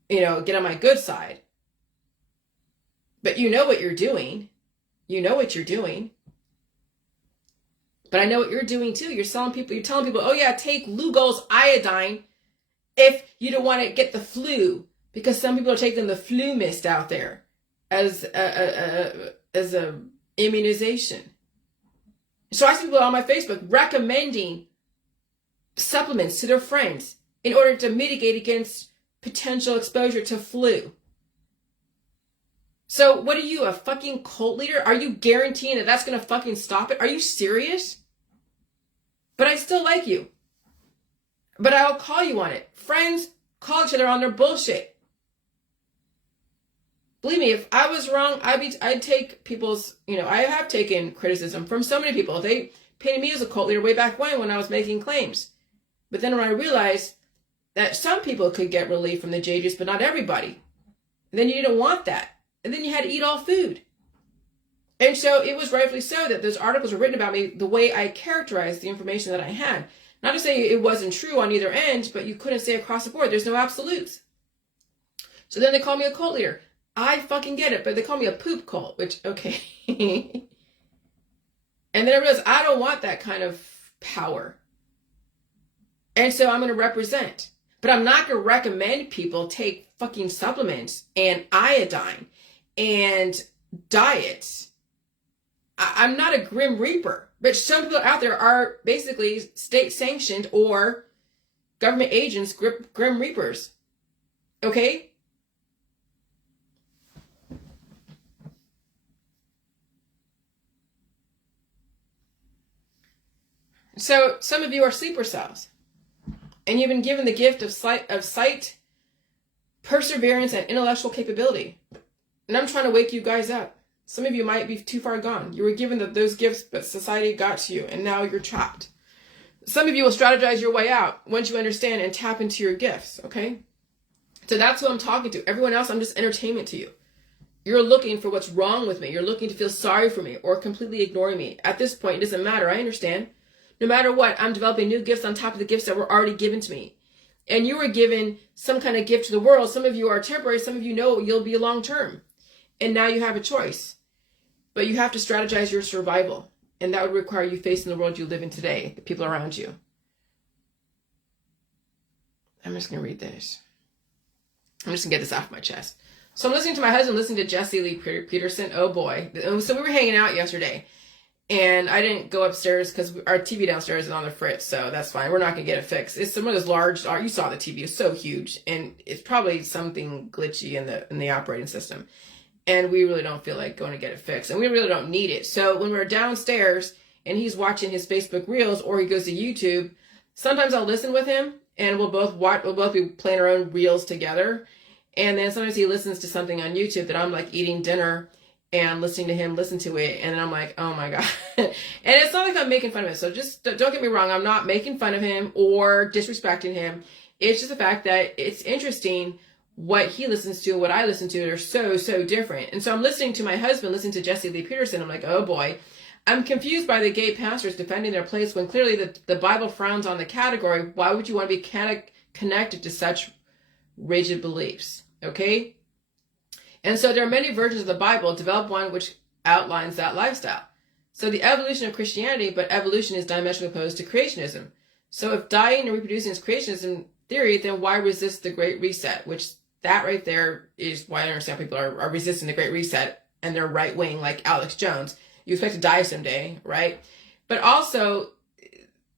get on my good side. But you know what you're doing. You know what you're doing. But I know what you're doing too. You're telling people, oh yeah, take Lugol's iodine if you don't want to get the flu. Because some people are taking the flu mist out there as a immunization. So I see people on my Facebook recommending supplements to their friends in order to mitigate against potential exposure to flu. So what are you, a fucking cult leader? Are you guaranteeing that that's going to fucking stop it? Are you serious? But I still like you. But I'll call you on it. Friends call each other on their bullshit. Believe me, if I was wrong, I'd take people's, I have taken criticism from so many people. They painted me as a cult leader way back when I was making claims. But then when I realized that some people could get relief from the J juice, but not everybody. And then you didn't want that. And then you had to eat all food. And so it was rightfully so that those articles were written about me the way I characterized the information that I had. Not to say it wasn't true on either end, but you couldn't say across the board. There's no absolutes. So then they call me a cult leader. I fucking get it, but they call me a poop cult, which, okay. And then I realized I don't want that kind of power. And so I'm going to represent. But I'm not going to recommend people take fucking supplements and iodine and diets. I'm not a Grim Reaper. But some people out there are basically state-sanctioned or government agents, Grim Reapers. Okay? So some of you are sleeper cells. And you've been given the gift of sight, perseverance, and intellectual capability. And I'm trying to wake you guys up. Some of you might be too far gone. You were given those gifts, but society got to you, and now you're trapped. Some of you will strategize your way out once you understand and tap into your gifts, okay? So that's who I'm talking to. Everyone else, I'm just entertainment to you. You're looking for what's wrong with me. You're looking to feel sorry for me or completely ignoring me. At this point, it doesn't matter. I understand. No matter what, I'm developing new gifts on top of the gifts that were already given to me. And you were given some kind of gift to the world. Some of you are temporary. Some of you know you'll be long-term. And now you have a choice. But you have to strategize your survival. And that would require you facing the world you live in today, the people around you. I'm just going to read this. I'm just going to get this off my chest. So I'm listening to my husband, listening to Jesse Lee Peterson. Oh boy. So we were hanging out yesterday. And I didn't go upstairs because our TV downstairs is on the fritz, so that's fine. We're not going to get it fixed. It's some of those large, you saw the TV, it's so huge, and it's probably something glitchy in the operating system. And we really don't feel like going to get it fixed, and we really don't need it. So when we're downstairs and he's watching his Facebook Reels or he goes to YouTube, sometimes I'll listen with him and we'll both be playing our own Reels together. And then sometimes he listens to something on YouTube that I'm like eating dinner and listening to him listen to it, and then I'm like, oh my God. And it's not like I'm making fun of him, so just don't get me wrong, I'm not making fun of him or disrespecting him. It's just the fact that it's interesting what he listens to and what I listen to are so different. And so I'm listening to my husband, listening to Jesse Lee Peterson, I'm like, oh boy. I'm confused by the gay pastors defending their place when clearly the Bible frowns on the category. Why would you want to be connected to such rigid beliefs? Okay? And so there are many versions of the Bible. Develop one which outlines that lifestyle. So the evolution of Christianity, but evolution is diametrically opposed to creationism. So if dying and reproducing is creationism theory, then why resist the Great Reset? Which that right there is why I understand people are resisting the Great Reset and they're right wing like Alex Jones. You expect to die someday, right? But also,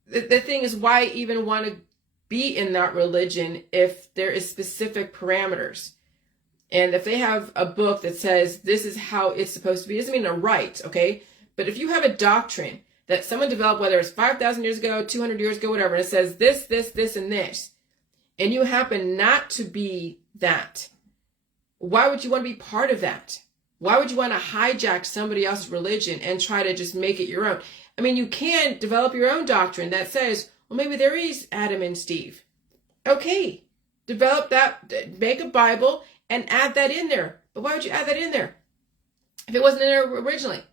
the thing is, why even want to be in that religion if there is specific parameters? And if they have a book that says this is how it's supposed to be, it doesn't mean they're right, okay? But if you have a doctrine that someone developed, whether it's 5,000 years ago, 200 years ago, whatever, and it says this, and this, and you happen not to be that, why would you want to be part of that? Why would you want to hijack somebody else's religion and try to just make it your own? I mean, you can develop your own doctrine that says, well, maybe there is Adam and Steve. Okay, develop that, make a Bible and add that in there. But why would you add that in there if it wasn't in there originally?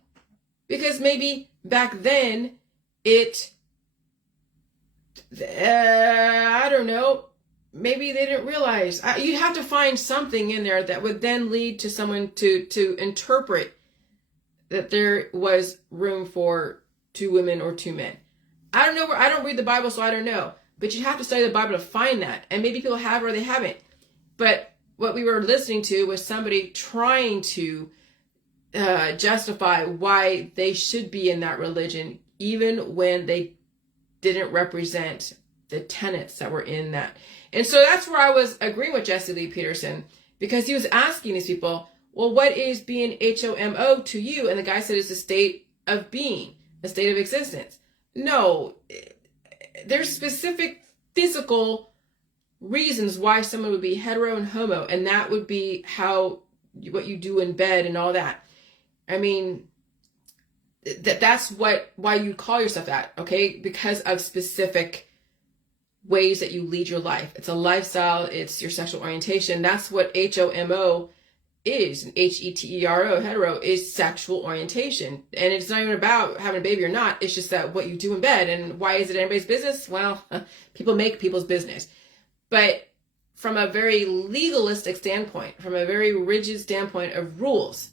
Because maybe back then I don't know, maybe they didn't realize. You'd have to find something in there that would then lead to someone to interpret that there was room for 2 women or 2 men. I don't know. I don't read the Bible, so I don't know. But you have to study the Bible to find that. And maybe people have or they haven't. But what we were listening to was somebody trying to justify why they should be in that religion, even when they didn't represent the tenets that were in that. And so that's where I was agreeing with Jesse Lee Peterson, because he was asking these people, well, what is being HOMO to you? And the guy said it's a state of being, a state of existence. No, there's specific physical reasons why someone would be hetero and homo, and that would be what you do in bed and all that. I mean, that's why you call yourself that, okay? Because of specific ways that you lead your life. It's a lifestyle, it's your sexual orientation. That's what HOMO is. HETERO, hetero, is sexual orientation. And it's not even about having a baby or not. It's just that what you do in bed. And why is it anybody's business? Well, people make people's business. But from a very legalistic standpoint, from a very rigid standpoint of rules,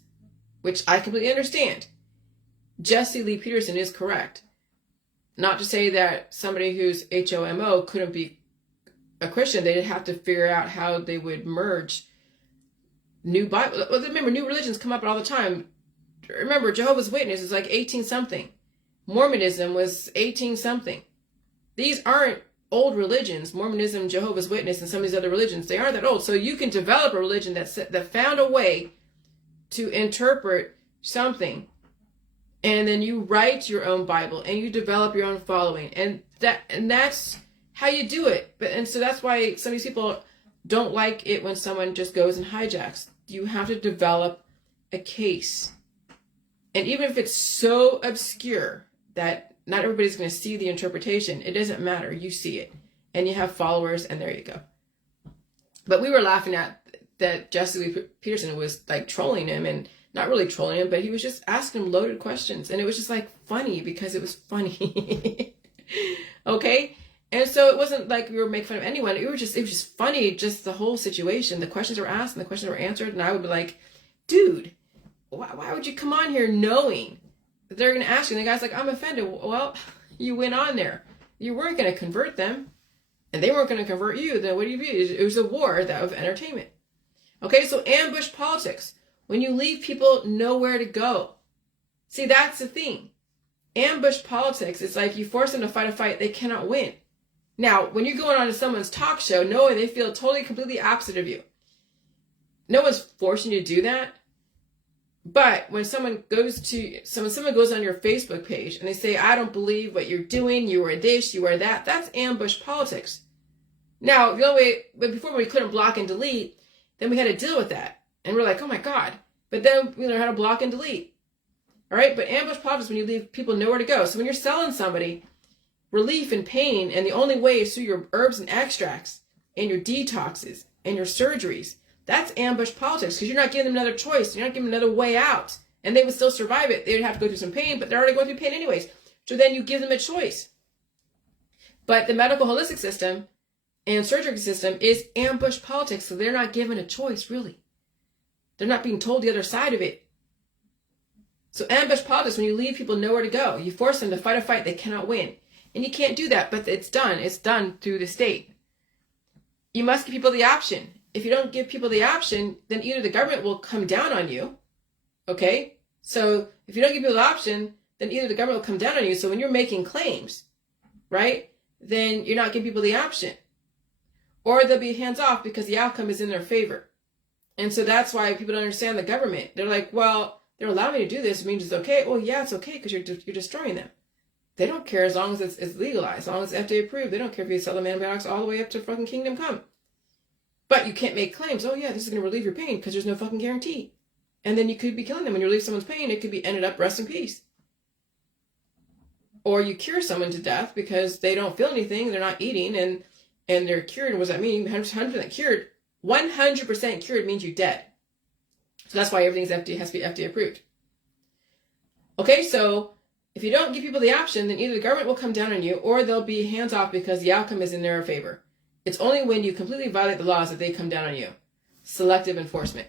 which I completely understand, Jesse Lee Peterson is correct. Not to say that somebody who's HOMO couldn't be a Christian. They'd have to figure out how they would merge new Bible. Remember, new religions come up all the time. Remember, Jehovah's Witness is like 18-something. Mormonism was 18-something. These aren't old religions. Mormonism, Jehovah's Witness, and some of these other religions, they aren't that old. So you can develop a religion that found a way to interpret something, and then you write your own Bible and you develop your own following, and that's how you do it. And so that's why some of these people don't like it when someone just goes and hijacks. You have to develop a case, and even if it's so obscure that not everybody's going to see the interpretation, it doesn't matter. You see it, and you have followers, and there you go. But we were laughing at that Jesse Lee Peterson was like trolling him, and not really trolling him, but he was just asking him loaded questions. And it was just like funny because it was funny. Okay? And so it wasn't like we were making fun of anyone. It was just funny, just the whole situation. The questions were asked and the questions were answered. And I would be like, dude, why would you come on here knowing that they're going to ask you? And the guy's like, I'm offended. Well, you went on there. You weren't going to convert them, and they weren't going to convert you. Then what do you do? It was a war of entertainment. Okay, so ambush politics. When you leave people nowhere to go. See, that's the thing. Ambush politics is like you force them to fight a fight they cannot win. Now, when you're going on to someone's talk show knowing they feel totally, completely opposite of you, no one's forcing you to do that. But when someone goes on your Facebook page and they say, I don't believe what you're doing, you are this, you are that, that's ambush politics. Now, the only way, but before we couldn't block and delete, then we had to deal with that. And we're like, oh my God. But then we learn how to block and delete. All right? But ambush politics is when you leave people nowhere to go. So when you're selling somebody relief and pain, and the only way is through your herbs and extracts and your detoxes and your surgeries, that's ambush politics, because you're not giving them another choice. You're not giving them another way out. And they would still survive it. They would have to go through some pain, but they're already going through pain anyways. So then you give them a choice. But the medical holistic system and surgery system is ambush politics, so they're not given a choice, really. They're not being told the other side of it. So ambush politics, when you leave people nowhere to go, you force them to fight a fight they cannot win. And you can't do that, but it's done. It's done through the state. You must give people the option. If you don't give people the option, then either the government will come down on you, okay? So if you don't give people the option, then either the government will come down on you. So when you're making claims, right, then you're not giving people the option. Or they'll be hands off because the outcome is in their favor. And so that's why people don't understand the government. They're like, well, they're allowing me to do this. It means it's okay. Well, yeah, it's okay because you're destroying them. They don't care as long as it's legalized, as long as it's FDA approved. They don't care if you sell them antibiotics all the way up to fucking kingdom come. But you can't make claims. Oh, yeah, this is going to relieve your pain because there's no fucking guarantee. And then you could be killing them. When you relieve someone's pain, it could be ended up rest in peace. or you cure someone to death because they don't feel anything, they're not eating, and they're cured. What does that mean? 100% cured. 100% cured means you're dead. So that's why everything's FDA, has to be FDA approved. Okay, so if you don't give people the option, then either the government will come down on you or they'll be hands off because the outcome is in their favor. It's only when you completely violate the laws that they come down on you. Selective enforcement.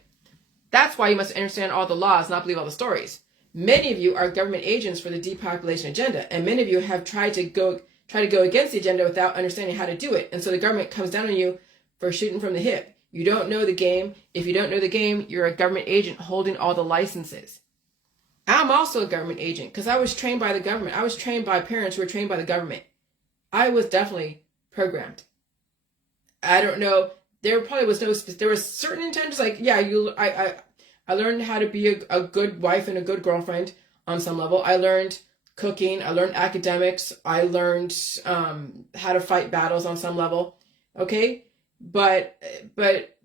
That's why you must understand all the laws, not believe all the stories. Many of you are government agents for the depopulation agenda, and many of you have tried to go against the agenda without understanding how to do it. And so the government comes down on you for shooting from the hip. You don't know the game. If you don't know the game, you're a government agent holding all the licenses. I'm also a government agent because I was trained by the government. I was trained by parents who were trained by the government. I was definitely programmed. I don't know. There probably was there was certain intentions like, yeah, I learned how to be a good wife and a good girlfriend on some level. I learned cooking. I learned academics. I learned how to fight battles on some level. Okay. But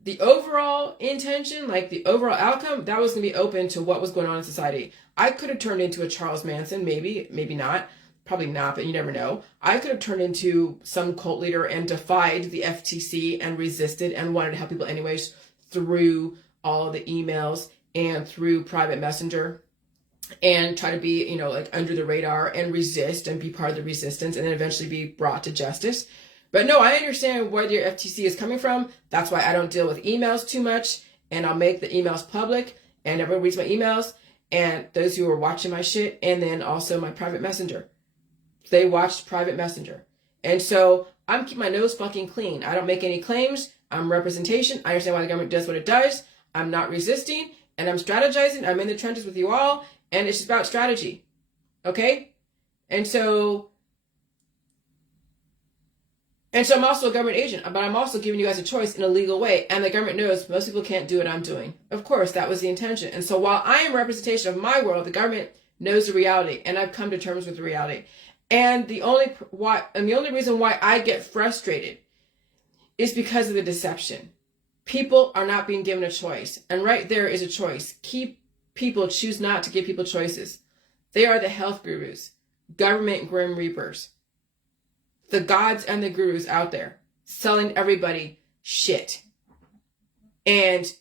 the overall intention, like the overall outcome, that was going to be open to what was going on in society. I could have turned into a Charles Manson, maybe not, probably not, but you never know. I could have turned into some cult leader and defied the FTC and resisted and wanted to help people anyways through all the emails and through private messenger and try to be, like under the radar and resist and be part of the resistance and then eventually be brought to justice. But no, I understand where your FTC is coming from. That's why I don't deal with emails too much. And I'll make the emails public. And everyone reads my emails. And those who are watching my shit. And then also my private messenger. They watched private messenger. And so I'm keeping my nose fucking clean. I don't make any claims. I'm representation. I understand why the government does what it does. I'm not resisting. And I'm strategizing. I'm in the trenches with you all. And it's just about strategy. Okay? And so I'm also a government agent, but I'm also giving you guys a choice in a legal way. And the government knows most people can't do what I'm doing. Of course, that was the intention. And so while I am a representation of my world, the government knows the reality. And I've come to terms with the reality. And the only reason why I get frustrated is because of the deception. People are not being given a choice. And right there is a choice. People choose not to give people choices. They are the health gurus, government grim reapers. The gods and the gurus out there selling everybody shit. And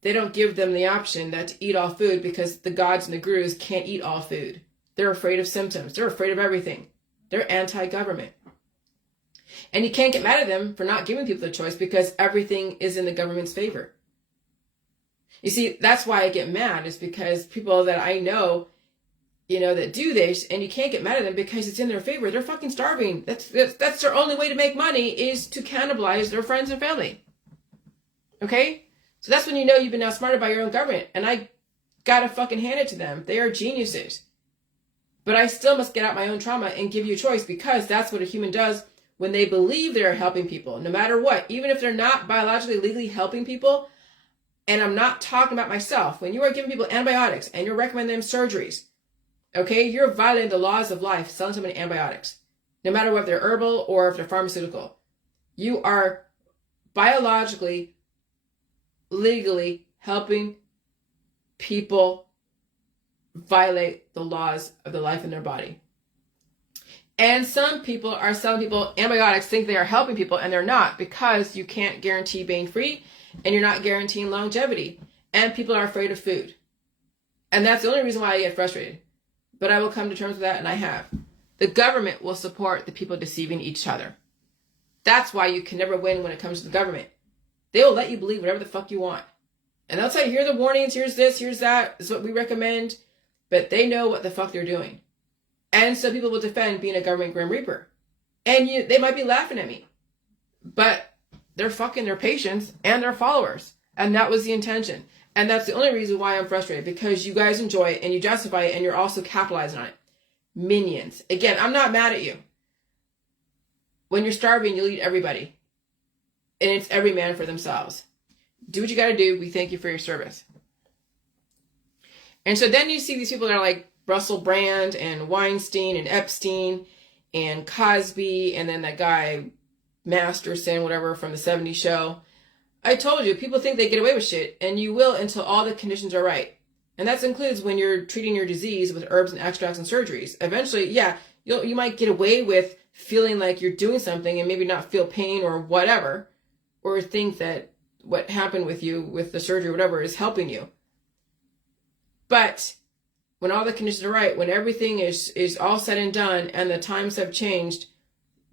they don't give them the option that to eat all food because the gods and the gurus can't eat all food. They're afraid of symptoms. They're afraid of everything. They're anti-government. And you can't get mad at them for not giving people the choice because everything is in the government's favor. You see, that's why I get mad is because people that I know that do this, and you can't get mad at them because it's in their favor. They're fucking starving. That's their only way to make money is to cannibalize their friends and family. Okay? So that's when you've been outsmarted by your own government. And I gotta fucking hand it to them. They are geniuses. But I still must get out my own trauma and give you a choice because that's what a human does when they believe they're helping people, no matter what. Even if they're not biologically, legally helping people, and I'm not talking about myself. When you are giving people antibiotics and you're recommending them surgeries, okay, you're violating the laws of life, selling somebody antibiotics. No matter whether they're herbal or if they're pharmaceutical. You are biologically, legally helping people violate the laws of the life in their body. And some people are selling people antibiotics, think they are helping people, and they're not because you can't guarantee being free and you're not guaranteeing longevity. And people are afraid of food. And that's the only reason why I get frustrated. But I will come to terms with that, and I have. The government will support the people deceiving each other. That's why you can never win when it comes to the government. They will let you believe whatever the fuck you want. And they'll tell you, here are the warnings, here's this, here's that, this is what we recommend. But they know what the fuck they're doing. And so people will defend being a government grim reaper. And they might be laughing at me. But they're fucking their patients and their followers. And that was the intention. And that's the only reason why I'm frustrated, because you guys enjoy it and you justify it and you're also capitalizing on it. Minions. Again, I'm not mad at you. When you're starving, you'll eat everybody. And it's every man for themselves. Do what you got to do. We thank you for your service. And so then you see these people that are like Russell Brand and Weinstein and Epstein and Cosby and then that guy Masterson, whatever, from the 70s show. I told you, people think they get away with shit, and you will until all the conditions are right. And that includes when you're treating your disease with herbs and extracts and surgeries. Eventually, yeah, You might get away with feeling like you're doing something and maybe not feel pain or whatever, or think that what happened with you with the surgery or whatever is helping you. But when all the conditions are right, when everything is all said and done and the times have changed,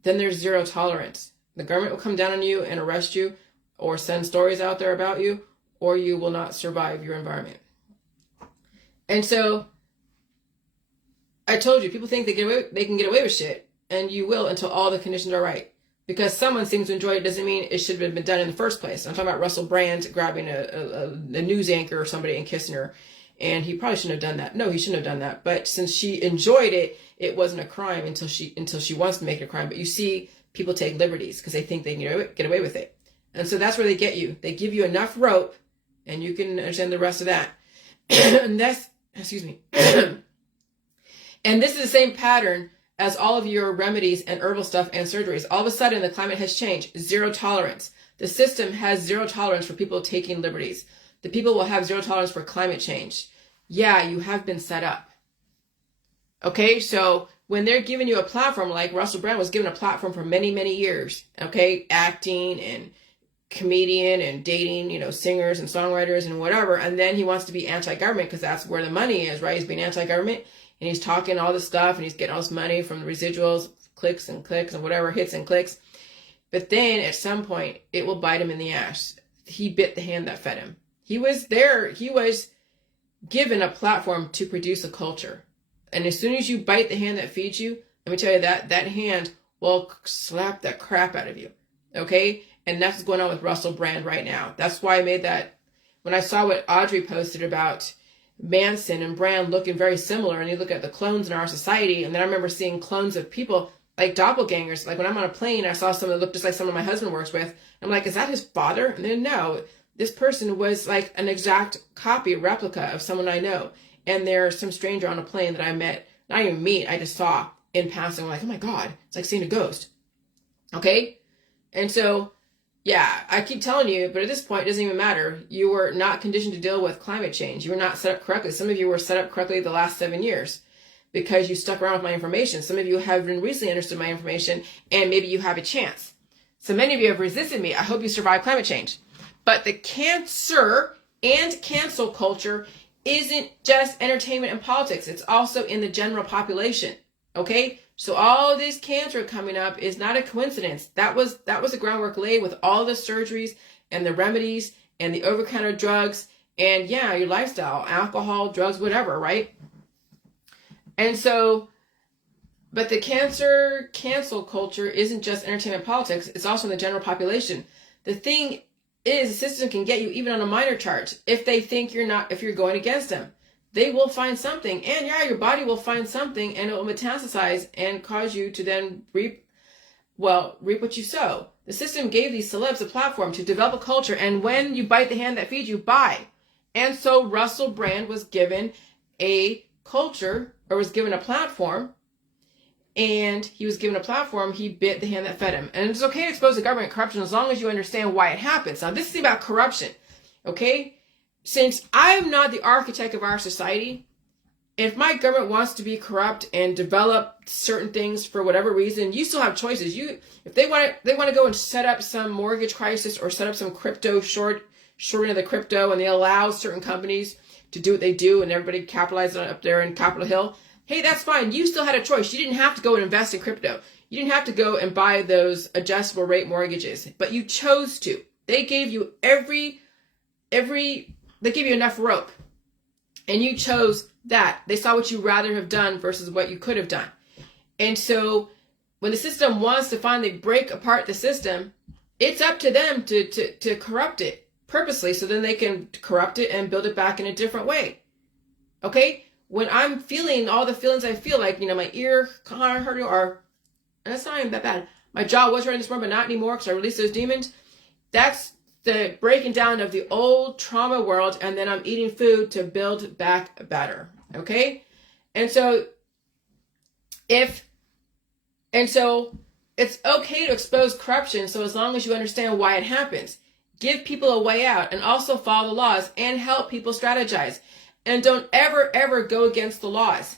then there's zero tolerance. The government will come down on you and arrest you or send stories out there about you, or you will not survive your environment. And so I told you, people think they can get away with shit, and you will until all the conditions are right. Because someone seems to enjoy it doesn't mean it should have been done in the first place. I'm talking about Russell Brand grabbing a news anchor or somebody and kissing her. And he probably shouldn't have done that. No, he shouldn't have done that. But since she enjoyed it, it wasn't a crime until she wants to make it a crime. But you see, people take liberties because they think they can get away with it. And so that's where they get you. They give you enough rope, and you can understand the rest of that. And that's, excuse me. And this is the same pattern as all of your remedies and herbal stuff and surgeries. All of a sudden, the climate has changed. Zero tolerance. The system has zero tolerance for people taking liberties. The people will have zero tolerance for climate change. Yeah, you have been set up. Okay, so when they're giving you a platform, like Russell Brand was given a platform for many, many years, okay, acting and comedian and dating, singers and songwriters and whatever, and then he wants to be anti-government because that's where the money is, right? He's being anti-government, and he's talking all this stuff, and he's getting all this money from the residuals, clicks and whatever, hits and clicks. But then at some point, it will bite him in the ass. He bit the hand that fed him. He was given a platform to produce a culture. And as soon as you bite the hand that feeds you, let me tell you that hand will slap the crap out of you. Okay? And that's what's going on with Russell Brand right now. That's why I made that, when I saw what Audrey posted about Manson and Brand looking very similar, and you look at the clones in our society, and then I remember seeing clones of people like doppelgangers. Like when I'm on a plane, I saw someone that looked just like someone my husband works with. I'm like, is that his father? And then no, this person was like an exact copy, replica of someone I know. And there's some stranger on a plane that I met, not even meet, I just saw in passing. I'm like, oh my God, it's like seeing a ghost. Okay? And so, yeah, I keep telling you, but at this point, it doesn't even matter. You were not conditioned to deal with climate change. You were not set up correctly. Some of you were set up correctly the last 7 years because you stuck around with my information. Some of you have been recently understood my information, and maybe you have a chance. So many of you have resisted me. I hope you survive climate change. But the cancer and cancel culture isn't just entertainment and politics. It's also in the general population. Okay? So all this cancer coming up is not a coincidence. That was the groundwork laid with all the surgeries and the remedies and the over-the-counter drugs and, yeah, your lifestyle, alcohol, drugs, whatever, right? And so, but the cancel culture isn't just entertainment politics. It's also in the general population. The thing is, the system can get you even on a minor charge if they think if you're going against them. They will find something, and yeah, your body will find something, and it will metastasize and cause you to then reap what you sow. The system gave these celebs a platform to develop a culture, and when you bite the hand that feeds you, buy. And so Russell Brand was given a culture, or was given a platform, and he bit the hand that fed him. And it's okay to expose the government corruption as long as you understand why it happens. Now, this is about corruption, okay? Since I'm not the architect of our society, if my government wants to be corrupt and develop certain things for whatever reason, you still have choices. If they want to go and set up some mortgage crisis or set up some crypto shorting of the crypto, and they allow certain companies to do what they do, and everybody capitalizes on it up there in Capitol Hill, hey, that's fine. You still had a choice. You didn't have to go and invest in crypto. You didn't have to go and buy those adjustable rate mortgages, but you chose to. They gave you they give you enough rope, and you chose that. They saw what you rather have done versus what you could have done. And so when the system wants to finally break apart the system, it's up to them to corrupt it purposely, so then they can corrupt it and build it back in a different way. Okay? When I'm feeling all the feelings I feel, like, my ear kind of hurting, or, and that's not even that bad. My jaw was hurting this morning, but not anymore because I released those demons. That's the breaking down of the old trauma world, and then I'm eating food to build back better. Okay? And so it's okay to expose corruption, so as long as you understand why it happens. Give people a way out, and also follow the laws and help people strategize. And don't ever go against the laws.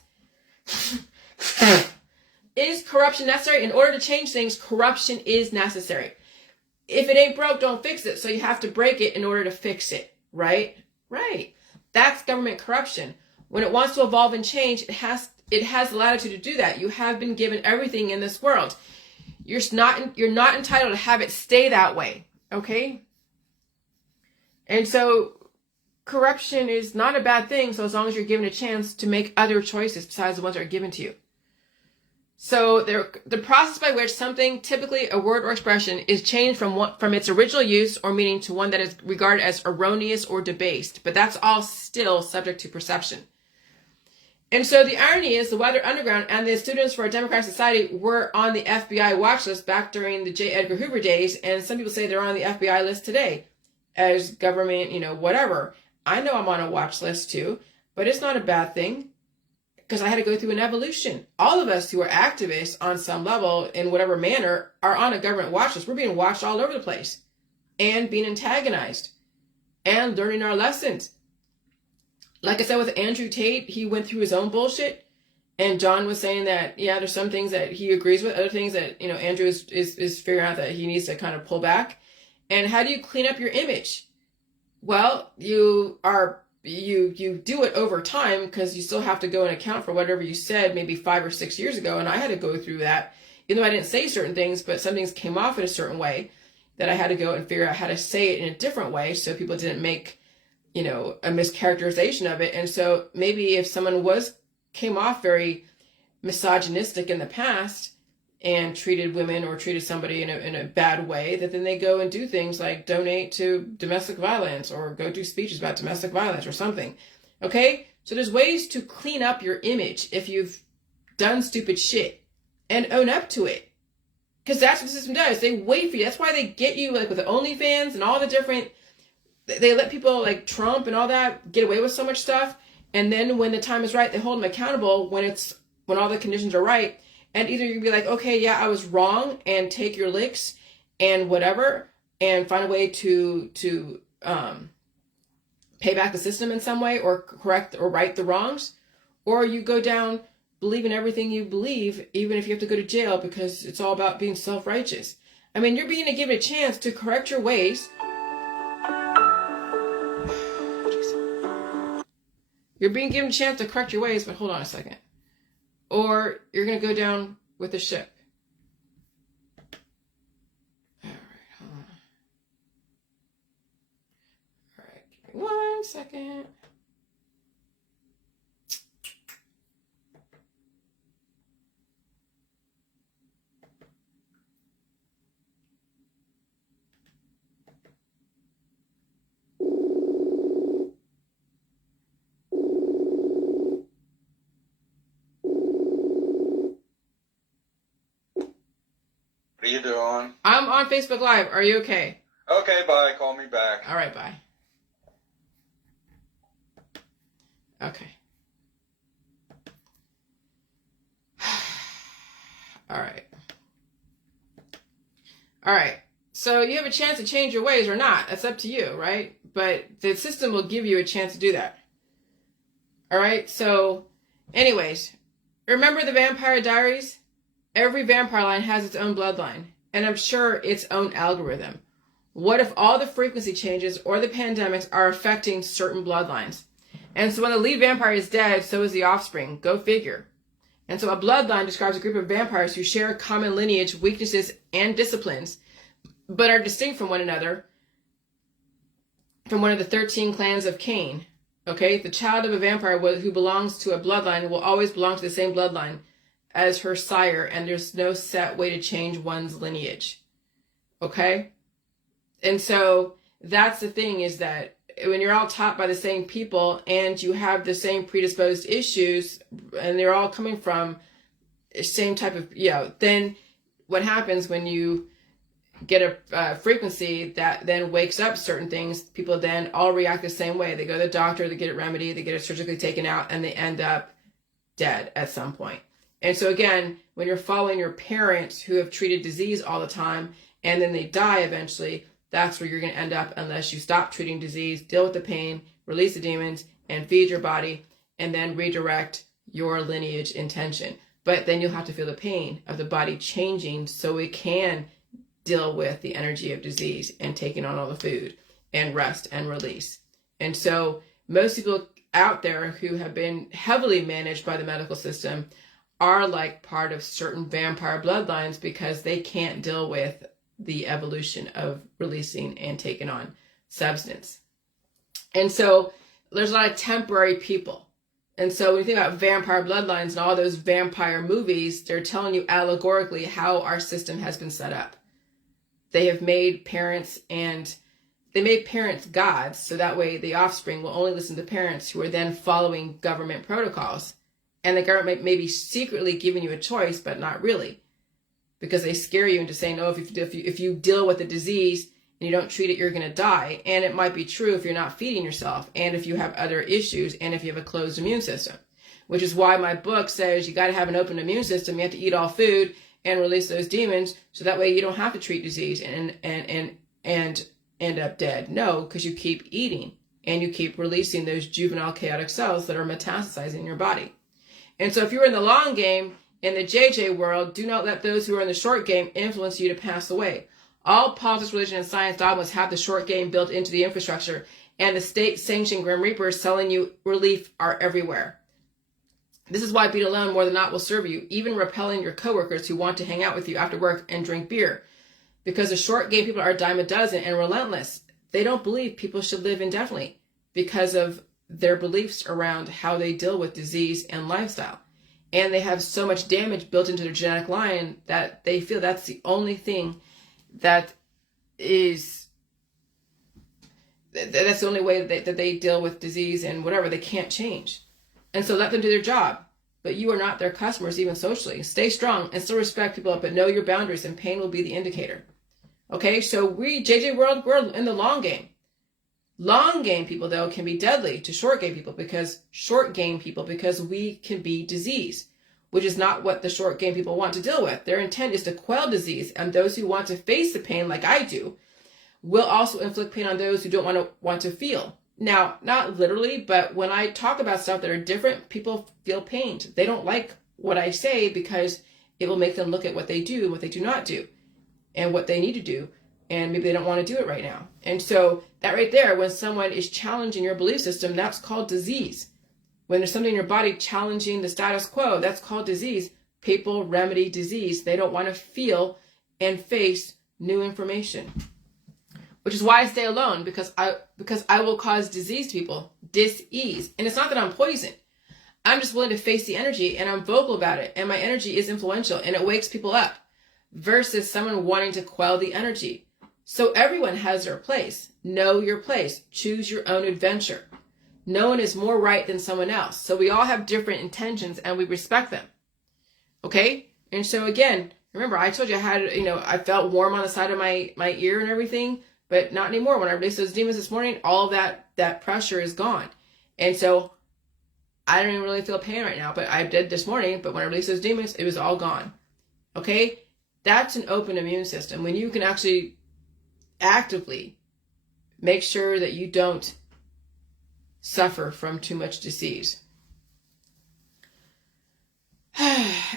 Is corruption necessary? In order to change things, corruption is necessary. If it ain't broke, don't fix it. So you have to break it in order to fix it, right? Right. That's government corruption. When it wants to evolve and change, it has the latitude to do that. You have been given everything in this world. You're not entitled to have it stay that way, okay? And so corruption is not a bad thing, so as long as you're given a chance to make other choices besides the ones that are given to you. So the process by which something, typically a word or expression, is changed from its original use or meaning to one that is regarded as erroneous or debased, but that's all still subject to perception. And so the irony is the Weather Underground and the Students for a Democratic Society were on the FBI watch list back during the J. Edgar Hoover days, and some people say they're on the FBI list today as government, whatever. I know I'm on a watch list too, but it's not a bad thing because I had to go through an evolution. All of us who are activists on some level in whatever manner are on a government watch list. We're being watched all over the place and being antagonized and learning our lessons. Like I said with Andrew Tate, he went through his own bullshit, and John was saying that, yeah, there's some things that he agrees with, other things that, Andrew is figuring out that he needs to kind of pull back. And how do you clean up your image? Well, you do it over time because you still have to go and account for whatever you said maybe 5 or 6 years ago. And I had to go through that, even though I didn't say certain things, but some things came off in a certain way that I had to go and figure out how to say it in a different way so people didn't make, a mischaracterization of it. And so maybe if someone came off very misogynistic in the past and treated women or treated somebody in a bad way, that then they go and do things like donate to domestic violence or go do speeches about domestic violence or something. Okay? So there's ways to clean up your image if you've done stupid shit and own up to it. Because that's what the system does. They wait for you. That's why they get you like with the OnlyFans and all the different, they let people like Trump and all that get away with so much stuff. And then when the time is right, they hold them accountable when all the conditions are right. And either you be like, okay, yeah, I was wrong, and take your licks and whatever, and find a way to pay back the system in some way or correct or right the wrongs. Or you go down believing everything you believe, even if you have to go to jail because it's all about being self-righteous. I mean, you're being given a chance to correct your ways. You're being given a chance to correct your ways, but hold on a second. Or you're going to go down with the ship. All right, hold on. All right, give me 1 second. What are you doing? I'm on Facebook Live. Are you okay? Okay, bye. Call me back. All right, bye. Okay. All right. All right. So you have a chance to change your ways or not. That's up to you, right? But the system will give you a chance to do that. All right. So anyways, remember the Vampire Diaries? Every vampire line has its own bloodline, and I'm sure its own algorithm. What if all the frequency changes or the pandemics are affecting certain bloodlines? And so when the lead vampire is dead, so is the offspring. Go figure. And so a bloodline describes a group of vampires who share common lineage, weaknesses, and disciplines, but are distinct from one another, from one of the 13 clans of Cain. Okay? The child of a vampire who belongs to a bloodline will always belong to the same bloodline as her sire, and there's no set way to change one's lineage. Okay? And so that's the thing, is that when you're all taught by the same people and you have the same predisposed issues and they're all coming from the same type of, then what happens when you get a frequency that then wakes up certain things, people then all react the same way. They go to the doctor, they get it remedied, they get it surgically taken out, and they end up dead at some point. And so again, when you're following your parents who have treated disease all the time and then they die eventually, that's where you're going to end up unless you stop treating disease, deal with the pain, release the demons, and feed your body, and then redirect your lineage intention. but then you'll have to feel the pain of the body changing so it can deal with the energy of disease and taking on all the food and rest and release. And so most people out there who have been heavily managed by the medical system are like part of certain vampire bloodlines because they can't deal with the evolution of releasing and taking on substance. And so there's a lot of temporary people. And so when you think about vampire bloodlines and all those vampire movies, they're telling you allegorically how our system has been set up. They have made parents gods, so that way the offspring will only listen to parents who are then following government protocols. And the government may be secretly giving you a choice, but not really. Because they scare you into saying, oh, if you deal with the disease and you don't treat it, you're going to die. And it might be true if you're not feeding yourself, and if you have other issues, and if you have a closed immune system. Which is why my book says you got to have an open immune system. You have to eat all food and release those demons, so that way you don't have to treat disease and end up dead. No, because you keep eating and you keep releasing those juvenile chaotic cells that are metastasizing in your body. And so if you're in the long game, in the JJ world, do not let those who are in the short game influence you to pass away. All politics, religion, and science dogmas have the short game built into the infrastructure, and the state-sanctioned Grim Reapers selling you relief are everywhere. This is why being alone more than not will serve you, even repelling your coworkers who want to hang out with you after work and drink beer. Because the short game people are a dime a dozen and relentless. They don't believe people should live indefinitely because of their beliefs around how they deal with disease and lifestyle. And they have so much damage built into their genetic line that they feel that's the only thing that's the only way that they deal with disease and whatever. They can't change. And so let them do their job. But you are not their customers, even socially. Stay strong and still respect people, but know your boundaries, and pain will be the indicator. Okay, so we, JJ World, we're in the long game. Long game people, though, can be deadly to short game people because we can be disease, which is not what the short game people want to deal with. Their intent is to quell disease, and those who want to face the pain like I do will also inflict pain on those who don't want to feel. Now, not literally, but when I talk about stuff that are different, people feel pained. They don't like what I say because it will make them look at what they do and what they do not do and what they need to do. And maybe they don't want to do it right now. And so that right there, when someone is challenging your belief system, that's called disease. When there's something in your body challenging the status quo, that's called disease. People remedy disease. They don't want to feel and face new information. Which is why I stay alone, because I will cause disease to people, dis-ease. And it's not that I'm poisoned. I'm just willing to face the energy, and I'm vocal about it. And my energy is influential, and it wakes people up versus someone wanting to quell the energy. So everyone has their place. Know your place. Choose your own adventure. No one is more right than someone else. So we all have different intentions, and we respect them. Okay? And so again, remember, I told you I felt warm on the side of my ear and everything. But not anymore. When I released those demons this morning, all of that pressure is gone. And so I don't even really feel pain right now, but I did this morning. But when I released those demons, it was all gone. Okay? That's an open immune system. When you can actually actively make sure that you don't suffer from too much disease.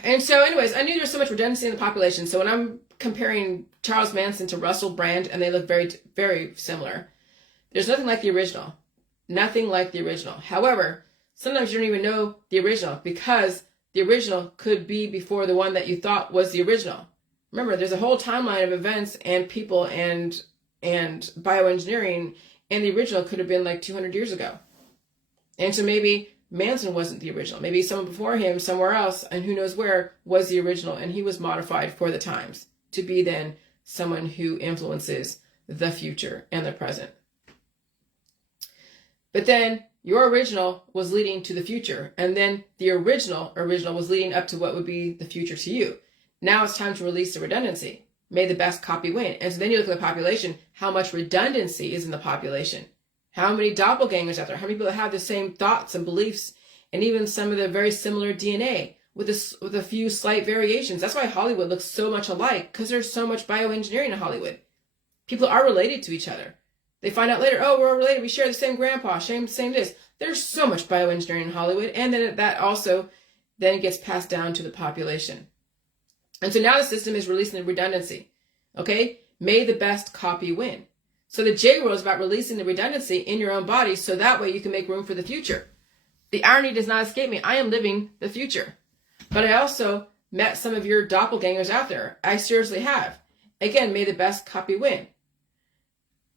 And so anyways, I knew there was so much redundancy in the population. So when I'm comparing Charles Manson to Russell Brand, and they look very, very similar, there's nothing like the original. Nothing like the original. However, sometimes you don't even know the original because the original could be before the one that you thought was the original. Remember, there's a whole timeline of events and people and bioengineering, and the original could have been like 200 years ago. And so maybe Manson wasn't the original. Maybe someone before him, somewhere else, and who knows where, was the original, and he was modified for the times to be then someone who influences the future and the present. But then your original was leading to the future, and then the original was leading up to what would be the future to you. Now it's time to release the redundancy. May the best copy win. And so then you look at the population, how much redundancy is in the population. How many doppelgangers out there? How many people have the same thoughts and beliefs, and even some of the very similar DNA with a few slight variations? That's why Hollywood looks so much alike, because there's so much bioengineering in Hollywood. People are related to each other. They find out later, oh, we're all related. We share the same grandpa, same this. There's so much bioengineering in Hollywood, and then that also then gets passed down to the population. And so now the system is releasing the redundancy. Okay? May the best copy win. So the J rule is about releasing the redundancy in your own body so that way you can make room for the future. The irony does not escape me. I am living the future. But I also met some of your doppelgangers out there. I seriously have. Again, may the best copy win.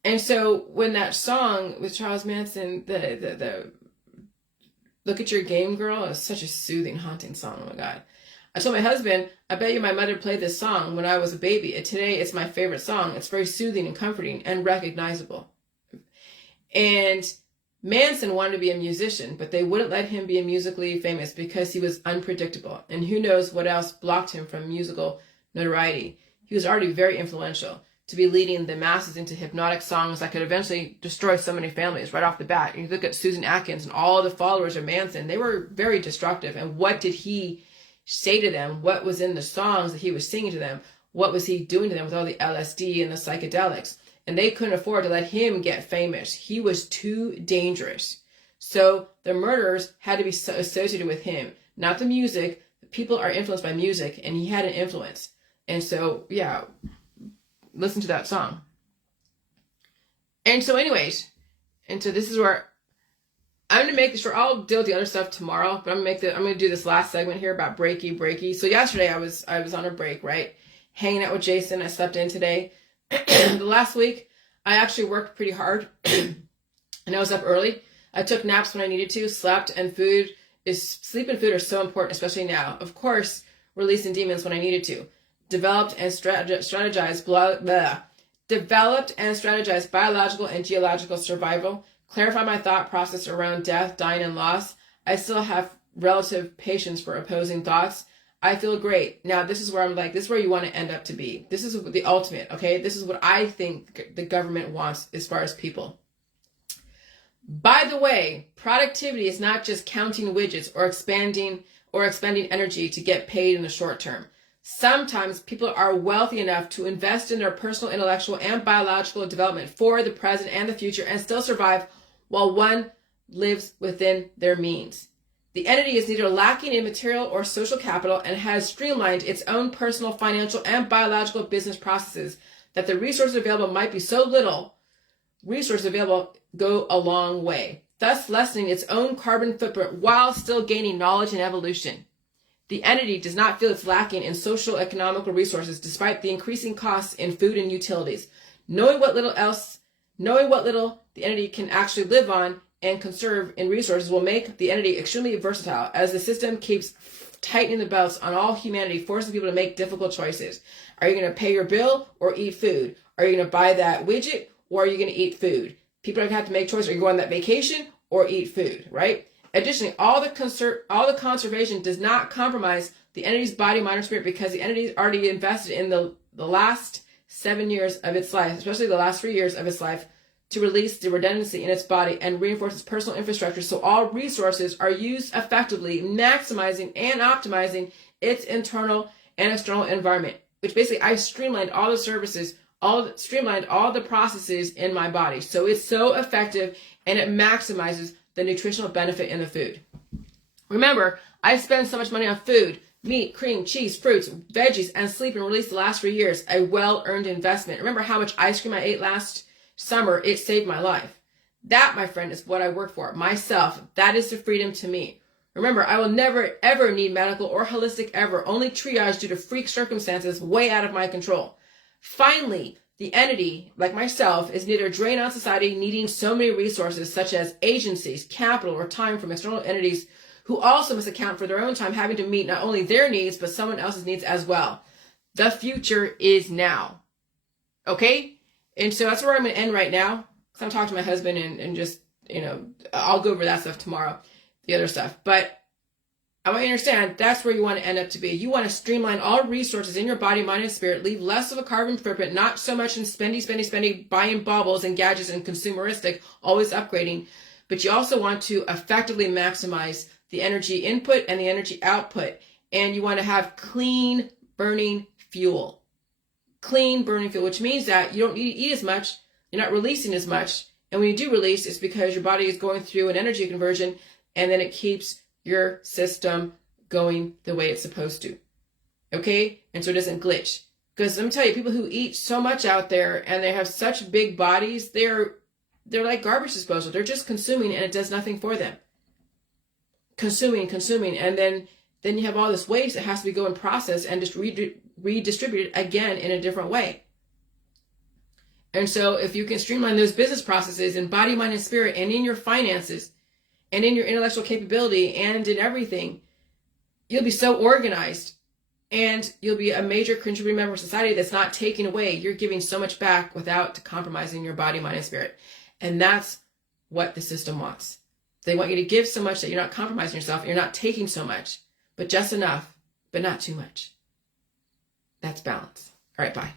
And so when that song with Charles Manson, the Look at Your Game Girl, is such a soothing, haunting song. Oh my God. I told my husband, I bet you my mother played this song when I was a baby. And today it's my favorite song. It's very soothing and comforting and recognizable. And Manson wanted to be a musician, but they wouldn't let him be musically famous because he was unpredictable. And who knows what else blocked him from musical notoriety. He was already very influential to be leading the masses into hypnotic songs that could eventually destroy so many families right off the bat. You look at Susan Atkins and all the followers of Manson, they were very destructive. And what did he say to them? What was in the songs that he was singing to them? What was he doing to them with all the LSD and the psychedelics? And they couldn't afford to let him get famous. He was too dangerous. So the murderers had to be associated with him, not the music. People are influenced by music, and he had an influence. And so, yeah, listen to that song. And so anyways, and so this is where I'm going to make sure I'll deal with the other stuff tomorrow, but I'm going to do this last segment here about breaky. So yesterday I was on a break, right? Hanging out with Jason. I slept in today. The last week I actually worked pretty hard and I was up early. I took naps when I needed to, slept, and sleep and food are so important, especially now. Of course, releasing demons when I needed to. Developed and strategized biological and geological survival. Clarify my thought process around death, dying, and loss. I still have relative patience for opposing thoughts. I feel great. Now, this is where I'm like, this is where you want to end up to be. This is the ultimate, okay? This is what I think the government wants as far as people. By the way, productivity is not just counting widgets or expending energy to get paid in the short term. Sometimes people are wealthy enough to invest in their personal, intellectual, and biological development for the present and the future and still survive while one lives within their means. The entity is neither lacking in material or social capital and has streamlined its own personal, financial, and biological business processes that the resources available might be so little. Resources available go a long way, thus lessening its own carbon footprint while still gaining knowledge and evolution. The entity does not feel it's lacking in social economical resources despite the increasing costs in food and utilities. Knowing what little the entity can actually live on and conserve in resources will make the entity extremely versatile as the system keeps tightening the belts on all humanity, forcing people to make difficult choices. Are you going to pay your bill or eat food? Are you going to buy that widget or are you going to eat food? People are going to have to make choices. Are you going on that vacation or eat food, right? Additionally, all the conservation does not compromise the entity's body, mind, or spirit because the entity is already invested in the last 7 years of its life, especially the last 3 years of its life, to release the redundancy in its body and reinforce its personal infrastructure so all resources are used effectively, maximizing and optimizing its internal and external environment, which basically I streamlined all the services, streamlined all the processes in my body. So it's so effective and it maximizes the nutritional benefit in the food. Remember, I spend so much money on food, meat, cream, cheese, fruits, veggies, and sleep and release the last 3 years, a well-earned investment. Remember how much ice cream I ate last summer? It saved my life. That, my friend, is what I work for. Myself. That is the freedom to me. Remember, I will never, ever need medical or holistic ever, only triage due to freak circumstances way out of my control. Finally, the entity, like myself, is neither a drain on society needing so many resources such as agencies, capital, or time from external entities who also must account for their own time having to meet not only their needs, but someone else's needs as well. The future is now. Okay? And so that's where I'm going to end right now. Because I'm talking to my husband and just, I'll go over that stuff tomorrow, the other stuff. But I want you to understand that's where you want to end up to be. You want to streamline all resources in your body, mind, and spirit, leave less of a carbon footprint, not so much in spendy, buying baubles and gadgets and consumeristic, always upgrading. But you also want to effectively maximize the energy input and the energy output. And you want to have clean burning fuel. Clean burning fuel, which means that you don't need to eat as much, you're not releasing as much. And when you do release, it's because your body is going through an energy conversion and then it keeps your system going the way it's supposed to. Okay? And so it doesn't glitch. Because let me tell you, people who eat so much out there and they have such big bodies, they're like garbage disposal. They're just consuming and it does nothing for them. Consuming. And then you have all this waste that has to be going processed and just redistributed again in a different way. And so if you can streamline those business processes in body, mind, and spirit, and in your finances, and in your intellectual capability, and in everything, you'll be so organized, and you'll be a major contributing member of society that's not taking away. You're giving so much back without compromising your body, mind, and spirit. And that's what the system wants. They want you to give so much that you're not compromising yourself, you're not taking so much, but just enough, but not too much. That's balance. All right, bye.